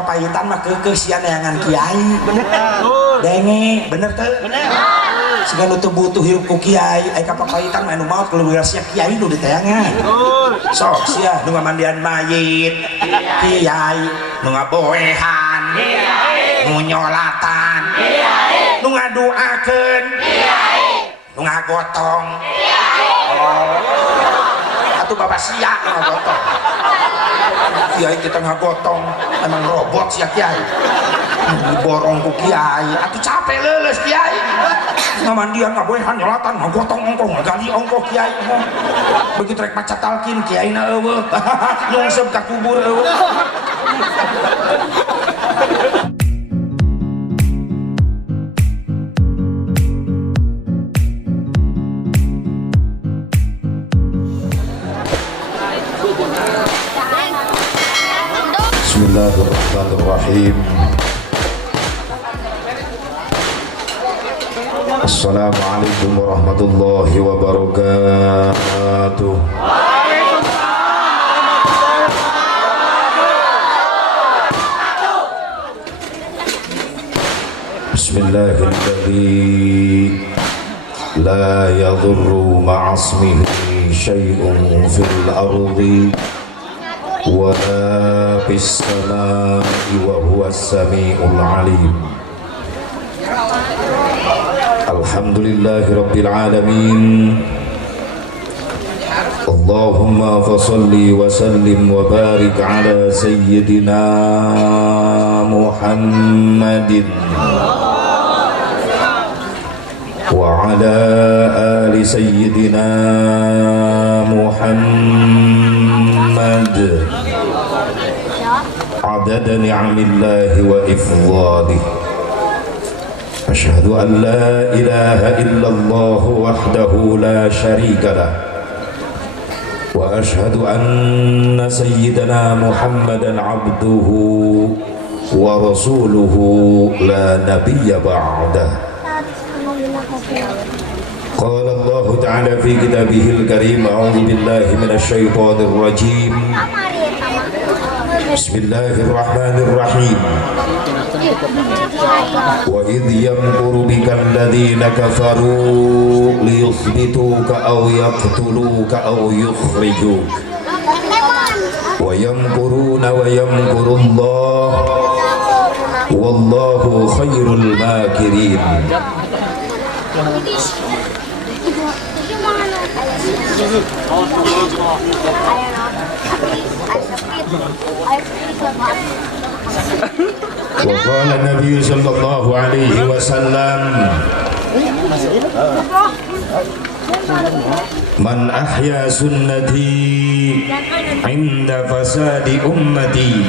papayitan mah kekeh sia neangan kiai. Bener. Denge, bener teu? Bener. Segala teu butuh hirup ku kiai, aya papayitan mah anu maot kudu sia kiai nu diteangan. Sok sia nu ngamandian mayit, kiai, nu ngaboehan, nu nyolatan, nu ngaduakeun, nu ngagotong. Atuh bapak sia ngagotong. Kiai kita ngagotong, emang robot sia kiai. Diborong ku kiai, atuh capek leuleus kiai. Ngamandian ngaboehan nyolatan ngagotong ongkoh ngagali ongkoh kiai. Begitu rek maca talkin kiaina eueuh. Nyungsep ka kubur eueuh. Bismillahirrahmanirrahim. Assalamualaikum warahmatullahi wabarakatuh. Bismillahirrahmanirrahim. La yadurru ma'asmihi syai'un fil ardi wala fis samai wa huwas samiul alim. Alhamdulillahi rabbil alamin. Allahumma fasalli wa sallim wa barik ala sayyidina Muhammadin wa ala ali sayyidina Muhammad adada ni'amillahi wa ifdalihi. Asyhadu an la ilaha illallah wahdahu la syarika lah wa asyhadu anna sayyidana Muhammadan abduhu wa rasuluhu la nabiyya ba'dah. Qala Allah ta'ala fi kitabihil karim, a'udzu billahi minasy syaithanir rajim. Bismillahirrahmanirrahim. Wa idh yamkuru bika alladhina kafaru liyuthbituka aw yaqtuluka aw yukhrijuka wa yamkuruna wa yamkuru Allah wallahu khairul makirin. Wa qala Nabi sallallahu alaihi wasallam, man ahya sunnati inda fasadi ummati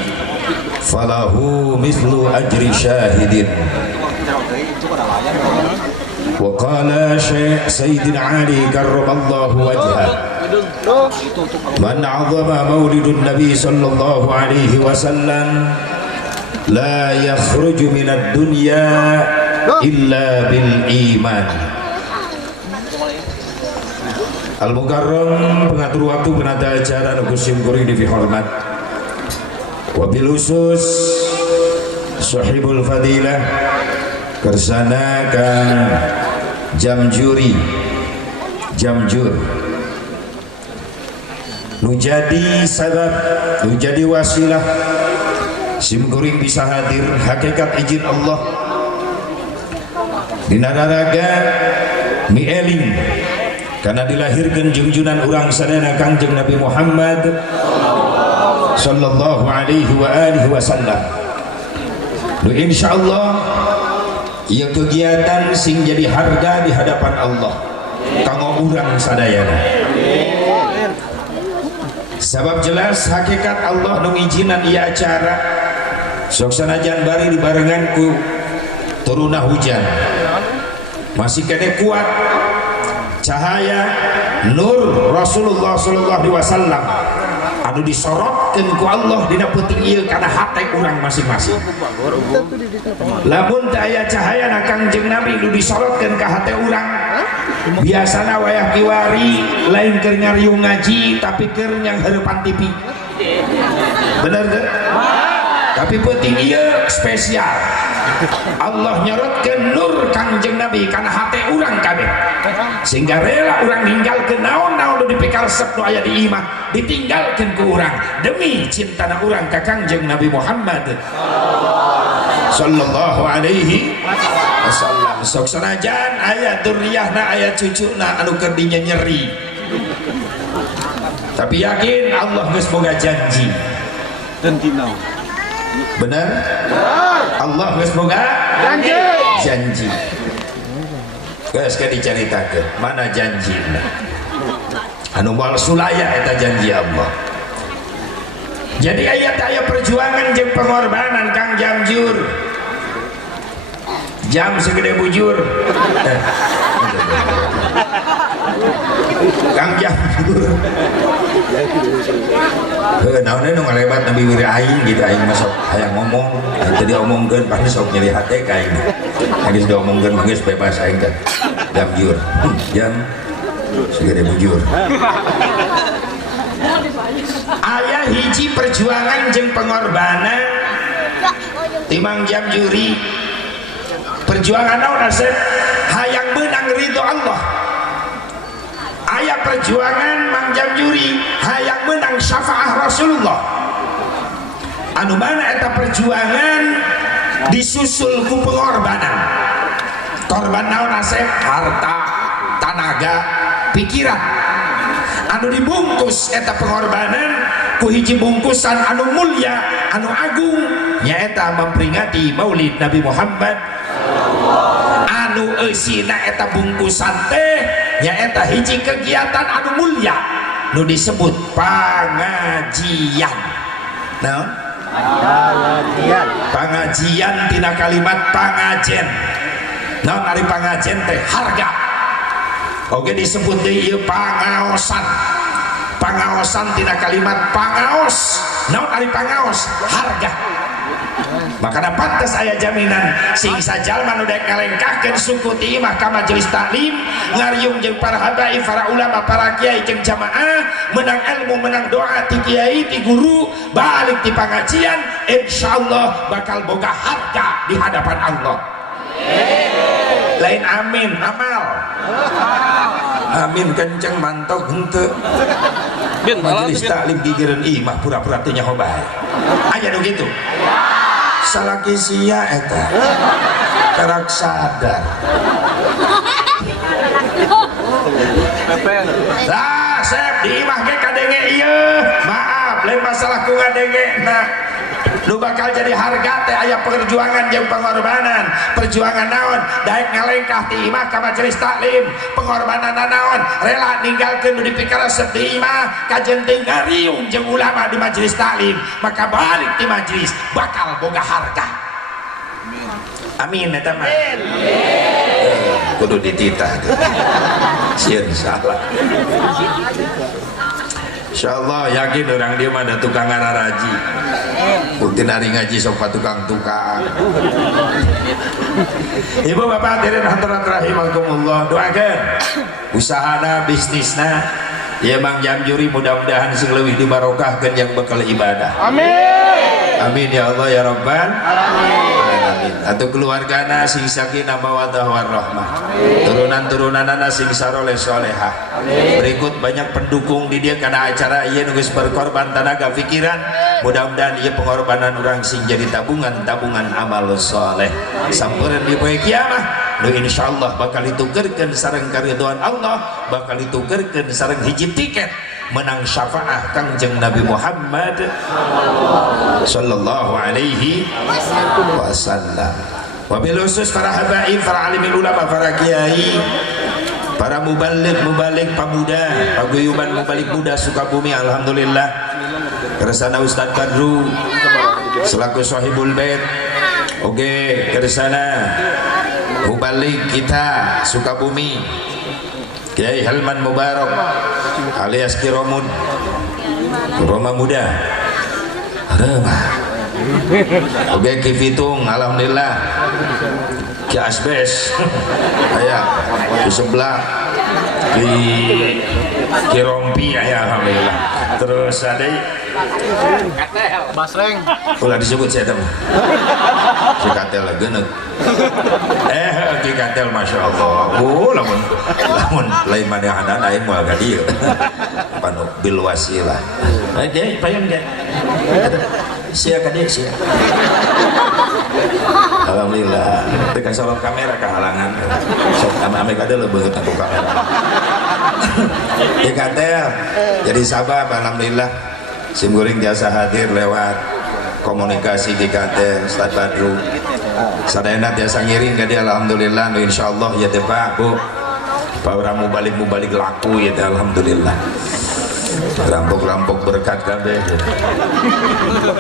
falahu mislu ajri syahidin. Wa qala Sayyidina Ali karramallahu wajhah, man 'azama maulidun Nabi sallallahu alaihi wasallam la yakhruju minad dunya illa bil iman. Al-Mukarram pengatur waktu penata acara Nugusim Kuring dihormat, wabil khusus sahibul fadilah kersana Kang Jamjuri Jamjur nu jadi sabab, nu jadi wasilah Sim Kuring bisa hadir hakikat izin Allah dina daraga mieling karena dilahirkan junjunan urang sadana Kangjeng Nabi Muhammad sallallahu alaihi wa alihi wasallam. Nu insyaallah ieu kegiatan sing jadi harga di hadapan Allah kanggo urang sadayana. Sabab jelas hakikat Allah nu ngijinan ieu acara sok sanajan bari dibarengan ku turuna hujan masih kene kuat cahaya nur Rasulullah sallallahu alaihi wasallam anu disorotkeun ku Allah dina peuting ieu kana hate urang masing-masing. Lamun teu aya cahayana Kangjeng Nabi nu disorotkeun ka hate urang, biasana wayah kiwari lain keur ngariung ngaji tapi keur nyang hareupan TV. Bener teu? tapi penting ieu spesial Allah nyorotkeun nur Kangjeng Nabi kana hate urang kabeh sehingga rela urang ninggalkeun naon-naon nu dipikaresep nu aya di imah ditinggalkeun ku urang demi cintana urang ka Kangjeng Nabi Muhammad sallallahu alaihi wasallam. Sok sanajan aya durriyahna aya cucuna anu keur dinya nyeri, tapi yakin Allah geus boga janji. Benar? Allah geus boga janji. Geus ka dicaritakeun mana janjina. Anu moal sulaya eta janji Allah. Jadi ayat perjuangan jeung pengorbanan Kang Jamjur. Jam segede bujur. Kang Jamjur. Naon nu ngalebat Nabi wiri aing gitu aing mah sok hayang ngomong. Teu diomongkeun pasti sok nyeri hate ka aing. Geus diomongkeun mah geus bebas aing teh. Jamjur. Jam segede bujur. Ayah hiji perjuangan jeung pengorbanan timang Jamjuri. Perjuangan naon asep hayang menang ridho Allah. Ayah perjuangan Mang Jamjuri hayang menang syafaah Rasulullah. Anu mana eta perjuangan disusul ku pengorbanan. Korban naon asep harta, tenaga, pikiran. Anu dibungkus eta pengorbanan ku hiji bungkusan anu mulia anu agung nyaeta memperingati Maulid Nabi Muhammad. Anu eusina eta bungkusan teh nyaeta hiji kegiatan anu mulia nu disebut pangajian. Naon? Pangajian tina kalimat pangajen. Naon ari pangajen teh harga. Oke disebut deui ieu pangaosan. Pangaosan tina kalimat pangaos. Naon ari pangaos? Harga. Makana pantes aya jaminan sing sajalma nu daek ngalengkahkeun suku ti imah ka majelis taklim ngariung jeung para habaib, para ulama, para kiai jeung jamaah menang ilmu, menang doa ti kiai, ti guru, balik ti pangajian, insyaallah bakal boga harga di hadapan Allah. Lain amin amal. Amin kenceng mantok henteu. Majelis taklim gigireun imah pura-pura teu nyaho bae. Aya nu kitu. Salaki sia eta. Karak sadar. Lah, sep di imah ge kadenge ieu. Maaf, lain masalah ku ngadengena. Nu bakal jadi harga teh aya perjuangan jeung pengorbanan. Perjuangan naon? Daek ngalengkah ti imah ka majelis taklim. Pengorbanan naon? Rela ninggalkeun nu dipikaresep di imah kajen teu ngariung jeung ulama di majelis taklim. Maka balik ti majelis bakal boga harga. Amin eta mah. Kudu dititah. Sieun salah. Insyaallah yakin orang dia mah ada tukang ngararaji. Bukti nari ngaji sok tukang-tukang. Ibu bapak hadirin hadirat rahimakumullah, doakeun usahana bisnisna ya Mang Jamjuri mudah-mudahan sing leuwih dibarokahkeun yang bekal ibadah. Amin. Amin ya Allah ya Rabbal alamin. Atau keluargana sing sakinah mawaddah warahmah. Turunan-turunanana sing saroleh solehah. Berikut banyak pendukung di dia karena acara ieu nu geus berkorban tenaga pikiran. Mudah-mudahan ieu pengorbanan urang sing jadi tabungan amal soleh. Sampeureuan di poe kiamah nu insyaallah bakal ditukerkeun sareng karidhoan Allah, bakal ditukerkeun sareng hiji tiket menang syafaah Kangjeng Nabi Muhammad sallallahu alaihi wasallam. Wabil khusus para habaib, para alim ulama, para kiai, para mubalik pemuda, paguyuban mubalik muda Sukabumi, alhamdulillah. Kersana Ustadz Badru selaku sahibul bait. Oke, kersana mubalik kita Sukabumi Kiai Halman Mubarak alias Kiromud Roma Muda Roma. Oke Kifitung alhamdulillah Ki Asbes aya di sebelah di Kirompi aya alhamdulillah Terus ada Basreng. ulah disebut saya teman si katel geuneuh si katel masya Allah lamun lain manehana aing moal ka dieu panu bil wasilah aja payung ge sia ka dieu sia alhamdulillah teu sorot kamera kahalangan sok ame kadeu beungeut aku kamera si katel jadi sabab alhamdulillah sim kuring biasa hadir lewat komunikasi di KT Ustaz Badru sadayana biasa ngiring ke dia alhamdulillah insyaallah ya teh Pak Bu Pak mubalik laku ya teh alhamdulillah rampok berkat kabeh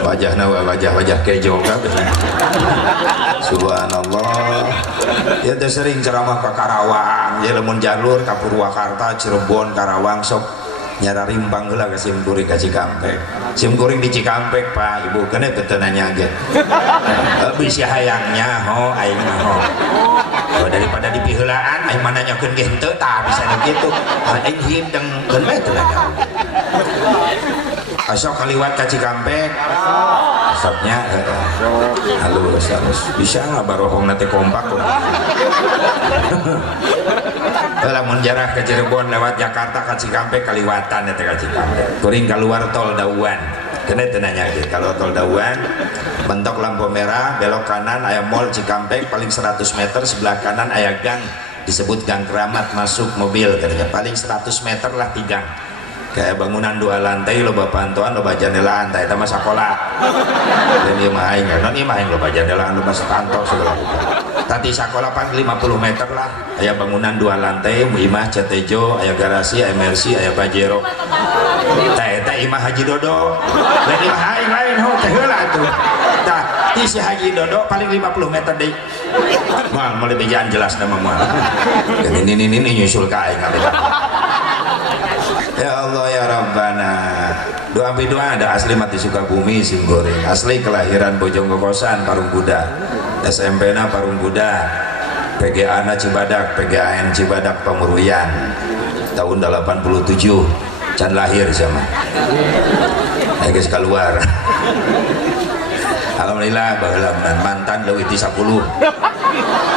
wajahna wajah kejo kabeh subhanallah ya teh sering ceramah ke Karawang ya lamun jalur ka Purwakarta Cirebon Karawang sok nyara rimbang heula ka sim kuring ka Cikampek sim kuring di Cikampek Pak Ibu kene teu nanya ge bisi hayangnya ho aing mah ho daripada dipiheulaan aing mah nanyakeun ge henteu tah bisa kitu aing hideng keun bae teu nanya asok kaliwat ka Cikampek asapnya halus bisa ngabarohongna teh kompak lamun jarah ke Cirebon lewat Jakarta ke Cikampek kaliwatan eta ka Cikampek kuring keluar tol Dauan kena teu nanya ge kalau tol Dauan mentok lampu merah belok kanan aya mall Cikampek paling 100 meter sebelah kanan aya gang disebut Gang Keramat masuk mobil katanya paling 100 meter lah 3 gang kayak bangunan 2 lantai loba pantuan loba jandelaan eta mah sakola dan ieu mah aing non ieu mah aing loba jandelaan loba kantor segala tadi sakola paling 50 meter lah aya bangunan 2 lantai imah Cetejo aya garasi aya Mercy aya Pajero eta imah Haji Dodo dan imah aing lain ho teh heula atuh tah ti si Haji Dodo paling 50 meter deui moal lebih jelas nama moal ini nyusul ka aing ya Allah ya Rabbana doa ada asli mati Sukabumi sim goreng asli kelahiran Bojong Kokosan Parung Kuda SMP na Parung Kuda PGA na Cibadak PGAN Cibadak Pamuruyan tahun 87 can lahir sama guys keluar alhamdulillah baheula mantan leuwih ti 10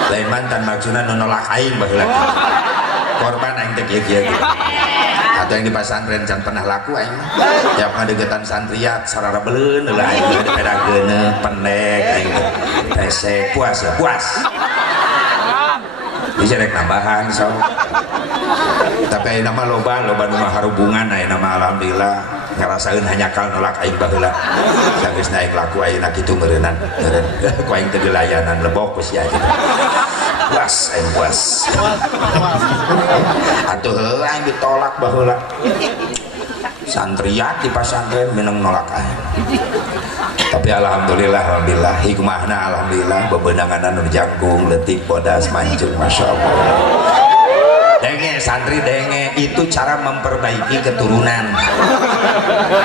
lain mantan maksudna nolak aing baheula korban aing teh kieu atau yang di pesantren can pernah laku aing tiap ngadegetan santriat sarara beuleun heula aing beda geuneuh pendek aing pesek puas bisa rek nambahan so tapi aing mah loba nu mah harubungan aing mah alhamdulillah ngarasaeun hanyakal nolak aing baheula sageusna aing laku ayeuna kitu meureunnan ku aing teu dilayanan lebok ku sia puas atuh aing ditolak baheula santriat di pesantren minang nolak aing tapi alhamdulillah hikmahna alhamdulillah bebenangan nu jangkung leutik bodas mancung masyaallah denge santri denge itu cara memperbaiki keturunan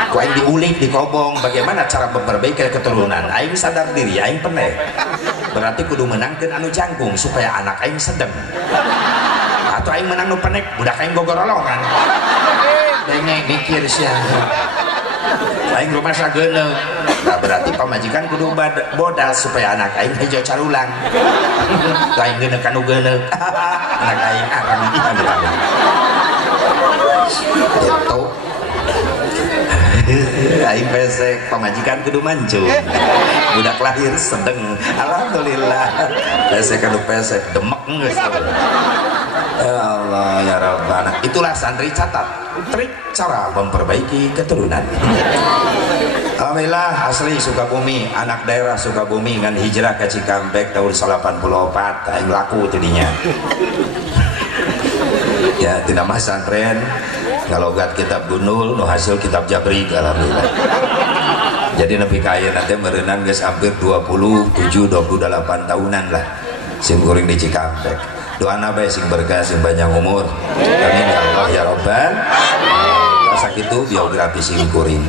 ku aing diulik dikobong bagaimana cara memperbaiki keturunan aing sadar diri aing pendek berarti kudu menangkeun anu jangkung supaya anak aing sedeng atau aing menang nu pendek budak aing gogorolongan denge mikir sia aing rumah sageuneuh nah berarti pamajikan kudu bodal supaya anak aing hejo carulang tu aing geuneuh kanu geuneuh anak aing arang gitu aing pesek pamajikan kudu mancung budak lahir sedeng alhamdulillah pesek kanu pesek demek geus ya Allah ya Rabbana itulah santri catat trik cara memperbaiki keturunan alhamdulillah asli Sukabumi anak daerah Sukabumi ngan hijrah ke Cikampek tahun 84 aing laku jadinya ya tidak mas santren ngalogat kitab Gunul nu hasil kitab Jabri alhamdulillah jadi nepi ka ayeuna teh meureunnan geus hampir 27-28 tahunan lah sim kuring di Cikampek doana bae sing berkah sing panjang umur amin ya Allah ya Rabbal sakitu biografi sing kuring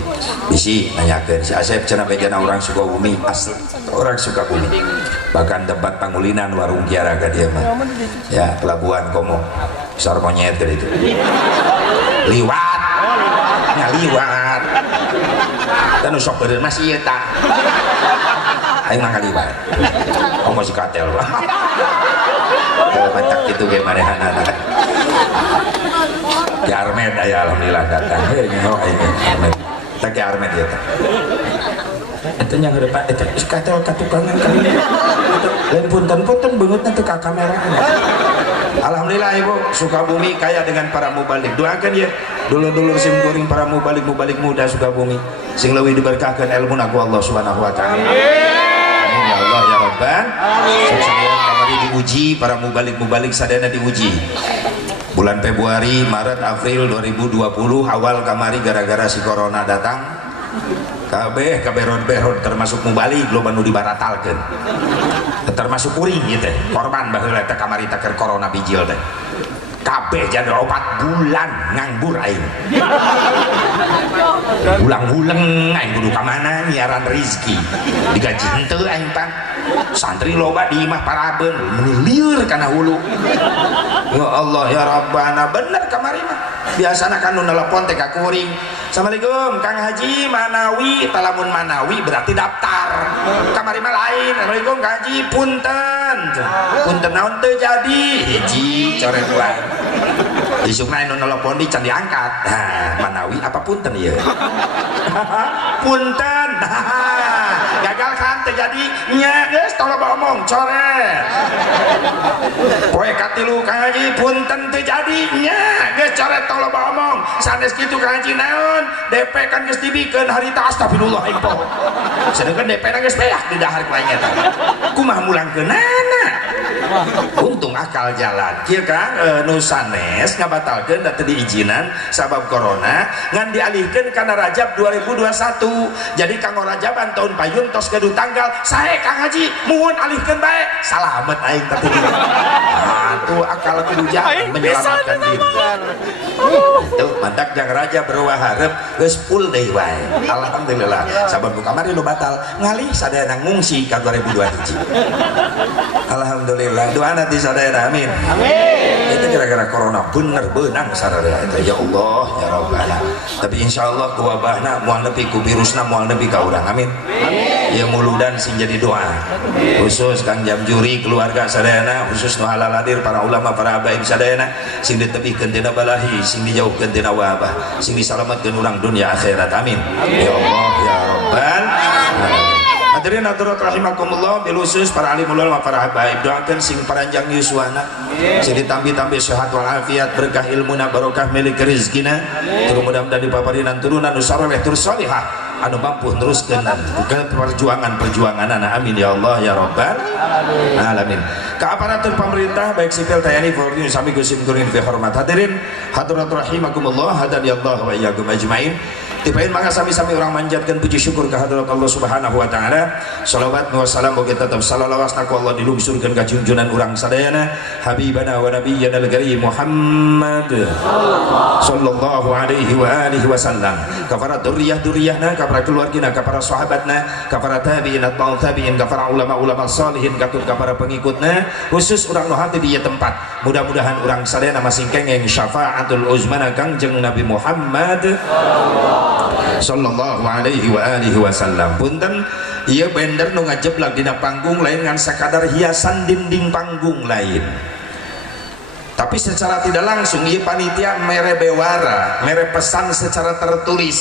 bisi nanyakeun si Asep cenah bejana orang Sukabumi asli orang Sukabumi bahkan tempat pangulinan warung Kiara ka dieu mah ya pelabuhan komo sar monyet gitu liwat dan sok beureun masih ieu tah aing mah kali bae oh masih katel Pak bantak gitu ge manehanana Ki Armed aya alhamdulillah datang heuh nyaho aing Armed teh Ki Armed ieu teh eta nya heurepan eta katel katukangan kali lain punten-punten beungeutna teu ka kamera alhamdulillah ibu Sukabumi kaya dengan para mubalik doakan ya dulur-dulur sim kuring para mubalik muda Sukabumi sing leuwih diberkahkeun ilmuna ku Allah subhanahu wa ta'ala amin ya Allah ya Rabbal alamin kamari diuji para mubalik sadayana diuji bulan Februari Maret April 2020 awal kamari gara-gara si corona datang kabeh berod termasuk mubalik lo nu dibaratalkeun termasuk kuring gitu korban baheula teh kamari teh keur corona bijil teh kabeh jadi 4 bulan nganggur aing ulang-ulang aing kudu ka mana nyiaran rezeki digaji henteu aing pan santri loba di imah parabeun lieur kana hulu ya Allah ya Rabbana bener kamari mah biasana kan nu nelpon teh ka kuring Assalamualaikum Kang Haji Manawi talamun Manawi berarti daftar kamari mah lain Assalamualaikum Kang Haji punten naon teu jadi hiji coret wae isukna anu nelpon di can diangkat nah Manawi apa punten ieu punten gagal kan terjadi nya geus tolong omong coret poe katilu Kang Haji punten terjadi nya geus coret tolong omong sanes kitu Kang Haji naon DP kan geus dibikeun harita astagfirullah aing poho sedangkan DP na geus beak di dahar ku aing eta kumaha mulangkeunana untung akal jalan kieu kan nu sanes ngabatalkeun da teu diizinan sabab corona ngan dialihkeun kana Rajab 2021 jadi kanggo Rajaban tahun payun tos gaduh tanggal sae Kang Haji muhun alihkeun bae salamet aing teh atuh akal kudu jalan menyelamatkan diri tuh mantak jang Raja berwah hareup geus full deui wae alhamdulillah sabab ku kamari nu batal ngalih sadayana ngungsi ka 2021 alhamdulillah doana ti sadayana amin amin itu gara-gara corona bener beunang sadaya eta ya Allah ya Rabbana tapi insyaallah ku wabahna moal nepi ku virusna moal nepi ka urang amin amin ya muludan sing jadi doa khusus Kang Jamjuri keluarga sadayana khusus nu halal hadir para ulama para habaib sadayana sing ditebihkeun tina balahi sing dijauhkeun tina wabah sing disalametkeun urang dunia akhirat amin ya Allah ya Rabbal alamin hadirin hadirat rahimakumullah bil khusus para alim ulama para habaib doakeun sing paranjang yuswana sing ditambi-tambi sehat wal afiat berkah ilmuna barokah milik rezekina terus mudah-mudahan dipaparinan turunan nu saleh tur salihah anu mampu teruskeun perjuangan amin ya Allah ya Rabbal alamin ka aparatur pemerintah baik sipil TNI Polri sami gusim kuring fi hormat hadirin hadirat rahimakumullah hadani Allah wa iyyakum ajmain tipain mangga sami-sami orang manjatkan puji syukur ke hadirat Allah subhanahu wa ta'ala salawat wa salam boga tetap salalawas ku Allah dilungsurkeun ka junjunan urang sadayana habibana wa nabiyyana al-karim Muhammad sallallahu alaihi wa alihi wasallam ka para duriyah-duriyahna ka para keluargina ka para sahabatna ka para tabi'in atau tabi'in ka para ulama-ulama salihin ka para pengikutna khusus urang nu hati di tempat mudah-mudahan urang sadayana masing kengeng syafaatul uzmana Kangjeng Nabi Muhammad sallallahu alaihi wa alihi wasallam punten ieu bender nu ngajeblak dina panggung lain ngan sakadar hiasan dinding panggung lain tapi secara tidak langsung ieu panitia mere bewara mere pesan secara tertulis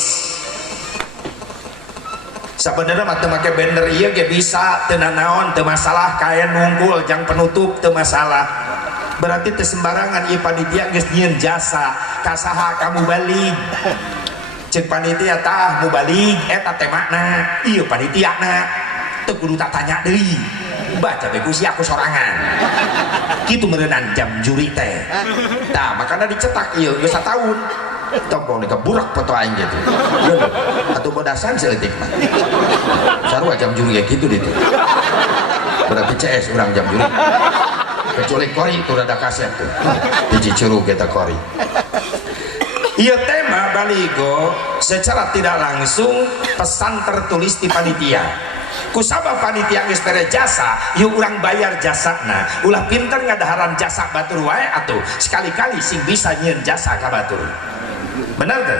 sebenarnya mah teu make bender ieu ge bisa teu naon teu masalah kain nunggul jang penutup teu masalah berarti teu sembarangan ieu panitia geus nyieun jasa ka saha kamu balik cek panitia tah mubalik eta teh makna ieu panitiana teu kudu tak tanya deui baca beku si aku sorangan kitu meureunnan jam juri teh tah makana dicetak ieu geus sataun tompong dikeburak foto aing gitu atuh bodasan seutik mah sarua jam juri kayak gitu ditu berarti CS urang jam juri kecuali kori itu rada kaset tuh hiji curug kita kori iya tema baligo secara tidak langsung pesan tertulis di panitia kusabab panitia geus tere jasa yuk urang bayar jasana ulah pinter ngadaharan jasa batur wae atuh sekali-kali sing bisa nyieun jasa ka batur benar tuh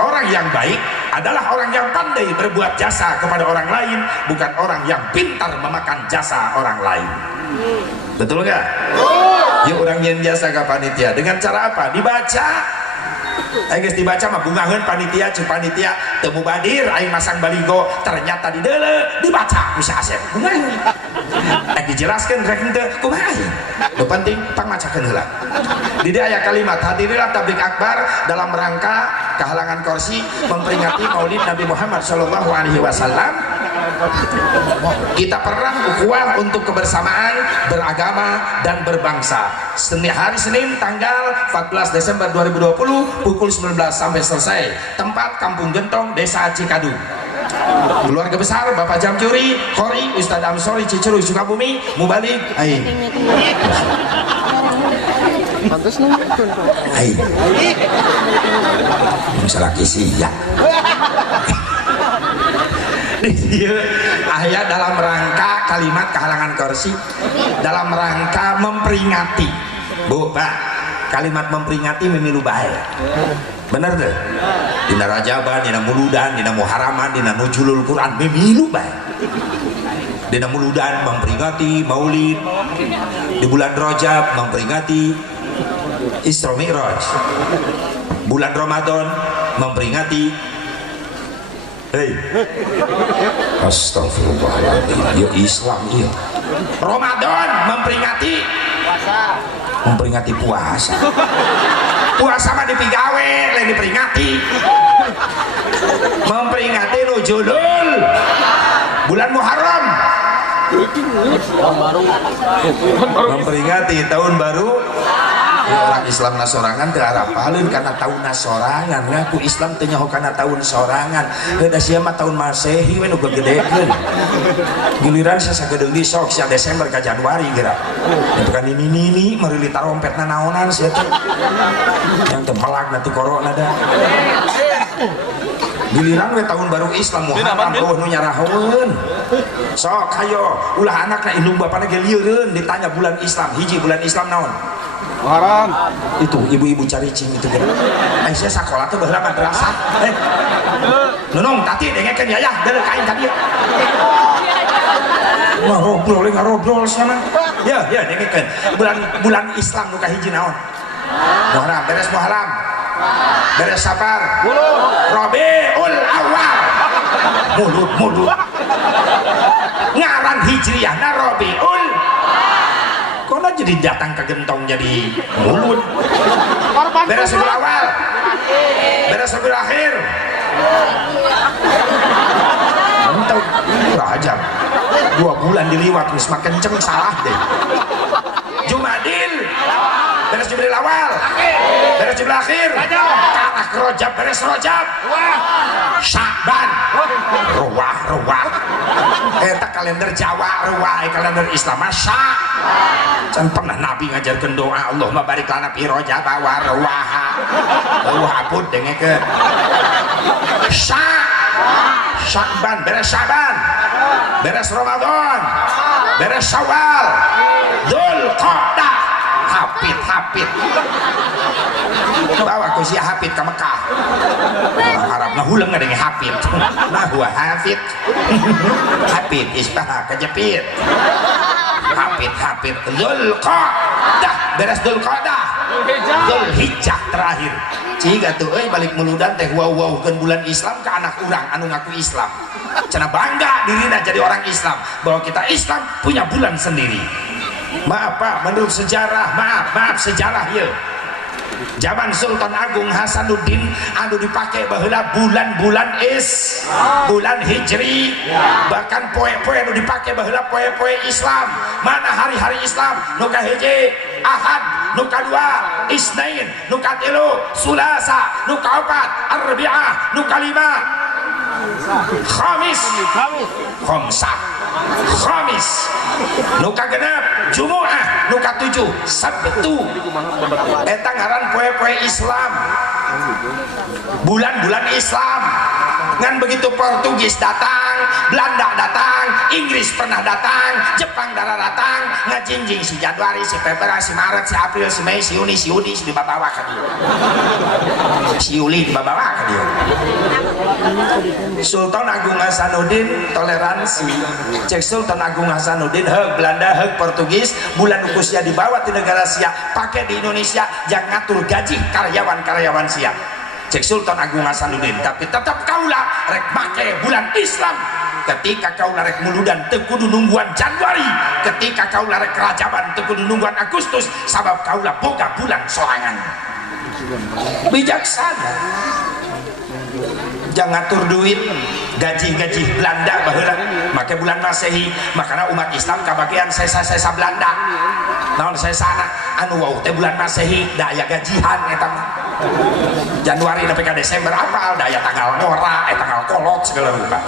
orang yang baik adalah orang yang pandai berbuat jasa kepada orang lain, bukan orang yang pintar memakan jasa orang lain. Betul nggak? Yuk orang yang jasa ke panitia dengan cara apa? Dibaca. Guys dibaca mah bungaheun panitia cek panitia temu badir aing masang baligo ternyata di deule dibaca bisa asep bungaheun dijelaskan rek henteu kumaha nu penting pangmacakeun heula di dieu aya kalimat hadirilah tablik akbar dalam rangka kehalangan kursi memperingati Maulid Nabi Muhammad sallallahu alaihi wasallam. Kita perang ukhuwah untuk kebersamaan beragama dan berbangsa. Hari Senin tanggal 14 Desember 2020 pukul 19 sampai selesai. Tempat Kampung Gentong, Desa Cikadu. Keluarga besar Bapak Jamjuri, Khori, Ustadz Amsori, Cicerui, Sukabumi, Mubalik, Ain. Ain. Masalah kisi ya. Ayat dalam rangka kalimat kehalangan kursi dalam rangka memperingati Bu Pak kalimat memperingati memilu baik bener deh dina Rajaban, dina Muludan, dina Muharaman, dina Nuzulul Quran memilu baik dina Muludan memperingati Maulid di bulan Rajab memperingati Isra Mi'raj bulan Ramadan memperingati hei astagfirullahaladzim ya Islam ya Ramadan memperingati puasa puasa mah dipigawe lain diperingati memperingati Nuzulul bulan Muharram memperingati tahun baru ya, orang Islam nasorangan teu arapaleun karena tahun nasorangan ngaku Islam teu nyaho kana tahun sorangan da sia mah tahun Masehi we nu gegedekeun giliran sasagedeung di sok sia Desember ka Januari geura itu kan ini meureuy tarompetna naonan sia teh yang teu melag na ti corona da giliran we tahun baru Islam Muharram eueuh nu nyarahoeun sok hayo ulah anakna indung bapana ge lieureun ditanya bulan Islam hiji bulan Islam naon Muharram itu ibu-ibu caricing itu kan Aisyah sekolah tuh baheula madrasah nunung tati dengekeun ya deuleu kain tadi ngarobrol sana ya dengekeun bulan Islam nu kahiji naon Muharram beres Muharram beres Safar Rabiul Awal mulut ngaran hijriyahna Rabiul kono jadi datang ke Gentong jadi mulut beres Rabiul Awal beres Rabiul Akhir mantap Rajab 2 bulan diliwat geus makin kenceng salah deh Jumadil beres Jumadil Awal beres Jumadil Akhir karena Rajab beres Rajab Sya'ban ruwah eta kalender Jawa ruwah kalender Islam Masya can pernah Nabi ngajarkan doa Allahumma barik lana fi Rajab wa ruwaha apun dengekeun Sya'ban beres Sya'ban beres Ramadan beres Syawal Dzulqa'dah hafid bawa ku sia hafid ke Mekah orang Arab ngahuleung ngadenge hafid nah huwa hafid hafid isbah kejepit hafid Dzulqa'dah beres Dzulqa'dah Dzulhijjah terakhir ciga tuh balik meludan teh wow-wowkeun bulan Islam ke anak urang anu ngaku Islam cenah bangga dirina jadi orang Islam bahwa kita Islam punya bulan sendiri. Maaf Pak, menurut sejarah maaf sejarah ya zaman Sultan Agung Hasanuddin anu dipakai baheula bulan-bulan bulan Hijri bahkan poe-poe anu dipakai baheula poe-poe Islam mana hari-hari Islam nu kahiji Ahad nu kadua Isnain nu katilu Sulasa nu kaopat Arbi'ah nu kalima Khamis Khamis nu kagenep Jumu'ah nu katujuh Sabtu eta ngaran poe-poe Islam bulan-bulan Islam ngan begitu Portugis datang Belanda datang, Inggris pernah datang, Jepang datang, ngajinjing si Januari, si Februari, si Maret, si April, si Mei, si Juni, si Yuli, si dibawa ke dia. Si Yuli dibawa ke dia. Sultan Agung Hasanuddin toleransi. Cek Sultan Agung Hasanuddin heg Belanda, heg Portugis, bulan ukusnya dibawa di negara sia, pakai di Indonesia yang ngatur gaji karyawan-karyawan sia. Cek Sultan Agung Hasanuddin, tapi tetap kaulah rek make bulan Islam. Ketika kau larek muludan tekudu nungguan Januari, ketika kau larek kerajaban tekudu nungguan Agustus, sabab kaulah boga bulan sorangan. Bijaksana. Jangan ngatur duit gaji-gaji Belanda baheula make bulan Masehi, makanya umat Islam kabagian sesa-sesa Belanda. Naon sesana anu wau teh bulan Masehi da aya gajihan eta mah. Januari sampai ke Desember apal da aya tanggal ngora, tanggal kolot segala rupa.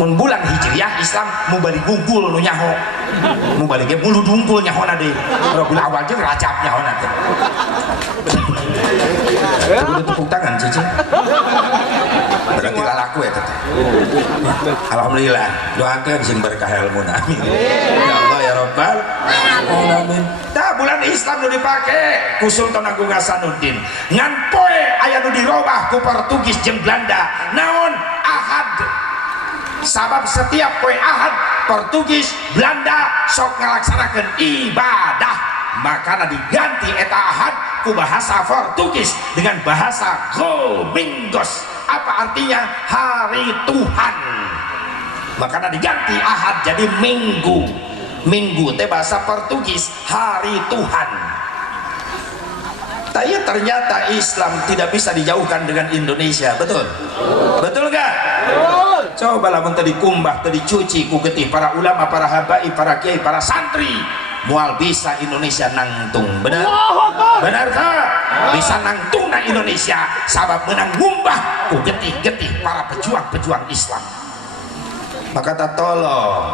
Mun bulan Hijriah Islam mau balik gungkul nu nyaho. Mau balik ge mulu dungkul nyahona deui. Bulan awal jeung Rajab nyahona teh. Udah tepuk tangan cicing. Berarti laku ya teteh. Alhamdulillah, doakeun sing berkah ilmuna. Amin. Ya Allah ya Rabbal alamin. Tah bulan Islam nu dipake ku Sultan Agung Hasanuddin. Ngan poe aya nu dirobah ku Portugis jeung Belanda. Naon? Ahad. Sabab setiap poe Ahad Portugis Belanda sok ngalaksanakeun ibadah, maka diganti eta Ahad ku bahasa Portugis dengan bahasa Domingos. Apa artinya? Hari Tuhan. Maka diganti Ahad jadi Minggu. Minggu teh bahasa Portugis hari Tuhan. Tapi ternyata Islam tidak bisa dijauhkan dengan Indonesia, betul? Betul gak? Coba lah tadi kumbah, tadi cuci ku getih para ulama, para habaib, para kiai, para santri. Mual bisa Indonesia nangtung, benar? Benarkah? Bisa nangtung na Indonesia, sabab menang ngumbah ku getih-getih para pejuang-pejuang Islam. Maka tak tolong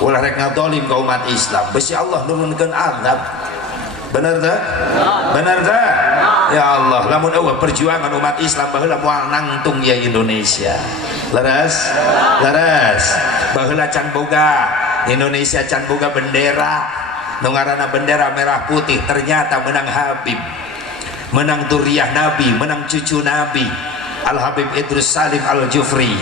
ulah rek ngadolim ke umat Islam, besi Allah nurunkeun azab. Benar tak? Benar tak? Ya Allah, lamun eueuh perjuangan umat Islam baheula moal nangtung ya Indonesia. Leres? Leres. Baheula can boga Indonesia can boga bendera, nu ngaranna bendera merah putih, ternyata menang Habib, menang Duriyah Nabi, menang cucu Nabi Al Habib Idrus Salim Al Jufri.